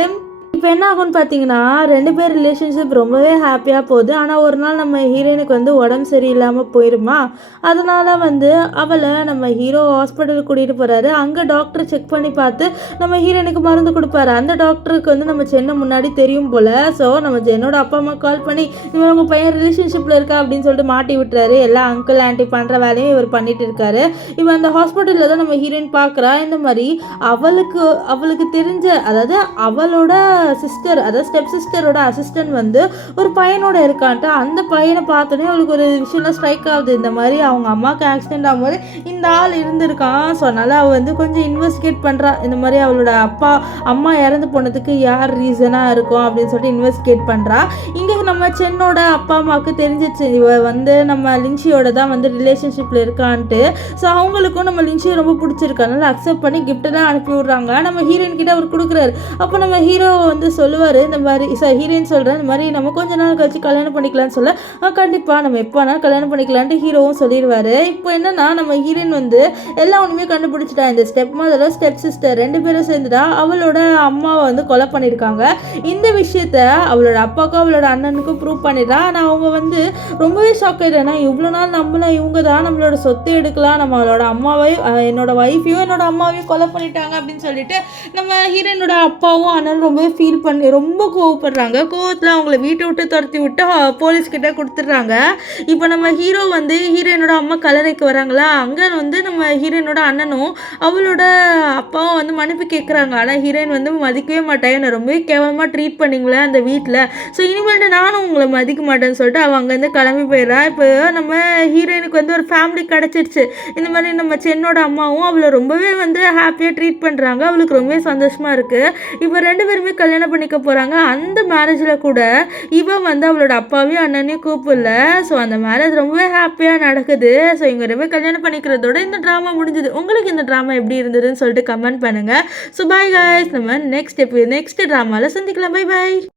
இப்போ என்ன ஆகும்னு பார்த்தீங்கன்னா, 2 பேர் ரிலேஷன்ஷிப் ரொம்பவே ஹாப்பியாக போகுது. ஆனால் ஒரு நாள் நம்ம ஹீரோயினுக்கு வந்து உடம்பு சரியில்லாமல் போயிடுமா, அதனால் வந்து அவளை நம்ம ஹீரோ ஹாஸ்பிட்டலுக்கு கூட்டிகிட்டு போகிறாரு. அங்கே டாக்டர் செக் பண்ணி பார்த்து நம்ம ஹீரோயினுக்கு மருந்து கொடுப்பாரு. அந்த டாக்டருக்கு வந்து நம்ம சென்னை முன்னாடி தெரியும் போல். ஸோ நம்ம என்னோட அப்பா அம்மா கால் பண்ணி, இந்த மாதிரி உங்கள் பையன் ரிலேஷன்ஷிப்பில் இருக்கா அப்படின்னு சொல்லிட்டு மாட்டி விட்டுறாரு. எல்லா அங்கிள் ஆண்டி பண்ணுற வேலையும் இவர் பண்ணிட்டு இருக்காரு. இப்போ அந்த ஹாஸ்பிட்டலில் தான் நம்ம ஹீரோயின் பார்க்குறா. இந்த மாதிரி அவளுக்கு தெரிஞ்ச, அதாவது அவளோட சிஸ்டர், அதாவது ஸ்டெப் சிஸ்டரோட அசிஸ்டன்ட் வந்து ஒரு பையனோட இருக்கான்ட்டு, அந்த பையனை பார்த்தோன்னே அவளுக்கு ஒரு விஷயம்லாம் ஸ்ட்ரைக் ஆகுது. இந்த மாதிரி அவங்க அம்மாவுக்கு ஆக்சிடென்ட் ஆகும்போது இந்த ஆள் இருந்திருக்கான். ஸோ அதனால் அவள் வந்து கொஞ்சம் இன்வெஸ்டிகேட் பண்ணுறா. இந்த மாதிரி அவளோட அம்மா இறந்து போனதுக்கு யார் ரீசனாக இருக்கும் அப்படின்னு சொல்லிட்டு இன்வெஸ்டிகேட் பண்ணுறா. இங்கே நம்ம சென்னோட அப்பா அம்மாவுக்கு தெரிஞ்சிச்சு, இவ வந்து நம்ம லின்சியோட தான் வந்து ரிலேஷன்ஷிப்பில் இருக்கான்ட்டு. ஸோ அவங்களுக்கும் நம்ம லின்சியை ரொம்ப பிடிச்சிருக்கு, அதனால் அக்செப்ட் பண்ணி கிஃப்டெல்லாம் அனுப்பி விட்றாங்க. நம்ம ஹீரோயின் கிட்ட அவர் கொடுக்குறாரு. அப்போ நம்ம ஹீரோ வந்து சொல்லுவார், இந்த மாதிரி ஹீரோயின் சொல்கிறேன், இந்த மாதிரி நம்ம கொஞ்ச நாள் கழிச்சு கல்யாணம் பண்ணிக்கலாம்னு சொல்ல, கண்டிப்பாக நம்ம எப்போ வேணாலும் கல்யாணம் பண்ணிக்கலான்ட்டு ஹீரோவும் சொல்லிடுவார். இப்போ என்னன்னா, நம்ம ஹீரோயின் வந்து எல்லா ஒன்றுமே கண்டுபிடிச்சிட்டா. இந்த ஸ்டெப் மதரோ ஸ்டெப் சிஸ்டர் 2 பேரும் சேர்ந்துட்டா அவளோட அம்மாவை வந்து கொலை பண்ணியிருக்காங்க. இந்த விஷயத்த அவளோட அப்பாவுக்கும் அவளோட அண்ணனுக்கும் ப்ரூவ் பண்ணிடுறா. ஆனால் அவங்க வந்து ரொம்பவே ஷாக் ஆகிடுறேன்னா, இவ்வளோ நாள் நம்மளாம் இவங்க தான் நம்மளோட சொத்தை எடுக்கலாம், நம்மளோட அம்மாவையும் என்னோட ஒய்ஃபையும் என்னோட அம்மாவையும் கொலை பண்ணிட்டாங்க அப்படின்னு சொல்லிட்டு நம்ம ஹீரோயினோட அப்பாவும் அண்ணனும் ரொம்பவே ஃபீல் பண்ணி ரொம்ப கோவப்படுறாங்க. கோவத்தில் அவங்கள வீட்டை விட்டு துரத்தி விட்டு போலீஸ்கிட்ட கொடுத்துட்றாங்க. இப்போ நம்ம ஹீரோ வந்து ஹீரோயினோட அம்மா கல்லறைக்கு வராங்களா, அங்கே வந்து நம்ம ஹீரோயினோட அண்ணனும் அவளோட அப்பாவும் வந்து மன்னிப்பு கேட்குறாங்க. ஆனால் ஹீரோயின் வந்து மதிக்கவே மாட்டேன், என்னை ரொம்பவே கேவலமாக ட்ரீட் பண்ணிங்களே அந்த வீட்டில், ஸோ இனிமேல்ட்டு நானும் உங்களை மதிக்க மாட்டேன்னு சொல்லிட்டு அவள் அங்கேருந்து கிளம்பி போயிடுறா. இப்போ நம்ம ஹீரோயினுக்கு வந்து ஒரு ஃபேமிலி கிடச்சிருச்சு. இந்த மாதிரி நம்ம சென்னோட அம்மாவும் அவளை ரொம்பவே வந்து ஹாப்பியாக ட்ரீட் பண்ணுறாங்க. அவளுக்கு ரொம்பவே சந்தோஷமாக இருக்குது. இப்போ 2 பேருமே கல்யாணம் பண்ணிக்க போகிறாங்க. அந்த மேரேஜில் கூட இவன் வந்து அவளோட அப்பாவையும் அண்ணனையும் கூப்பிடல. ஸோ அந்த மேரேஜ் ரொம்பவே ஹாப்பியாக நடக்குது. ஸோ இவங்க 2 பேரும் கல்யாணம் பண்ணிக்கிறதோட இந்த ட்ராமா முடிஞ்சுது. உங்களுக்கு இந்த ட்ராமா எப்படி இருந்ததுன்னு சொல்லிட்டு கமெண்ட் பண்ணுங்கள். ஸோ பாய் காய்ஸ், நம்ம நெக்ஸ்ட் ட்ராமாவில் சந்திக்கலாம். Bye bye.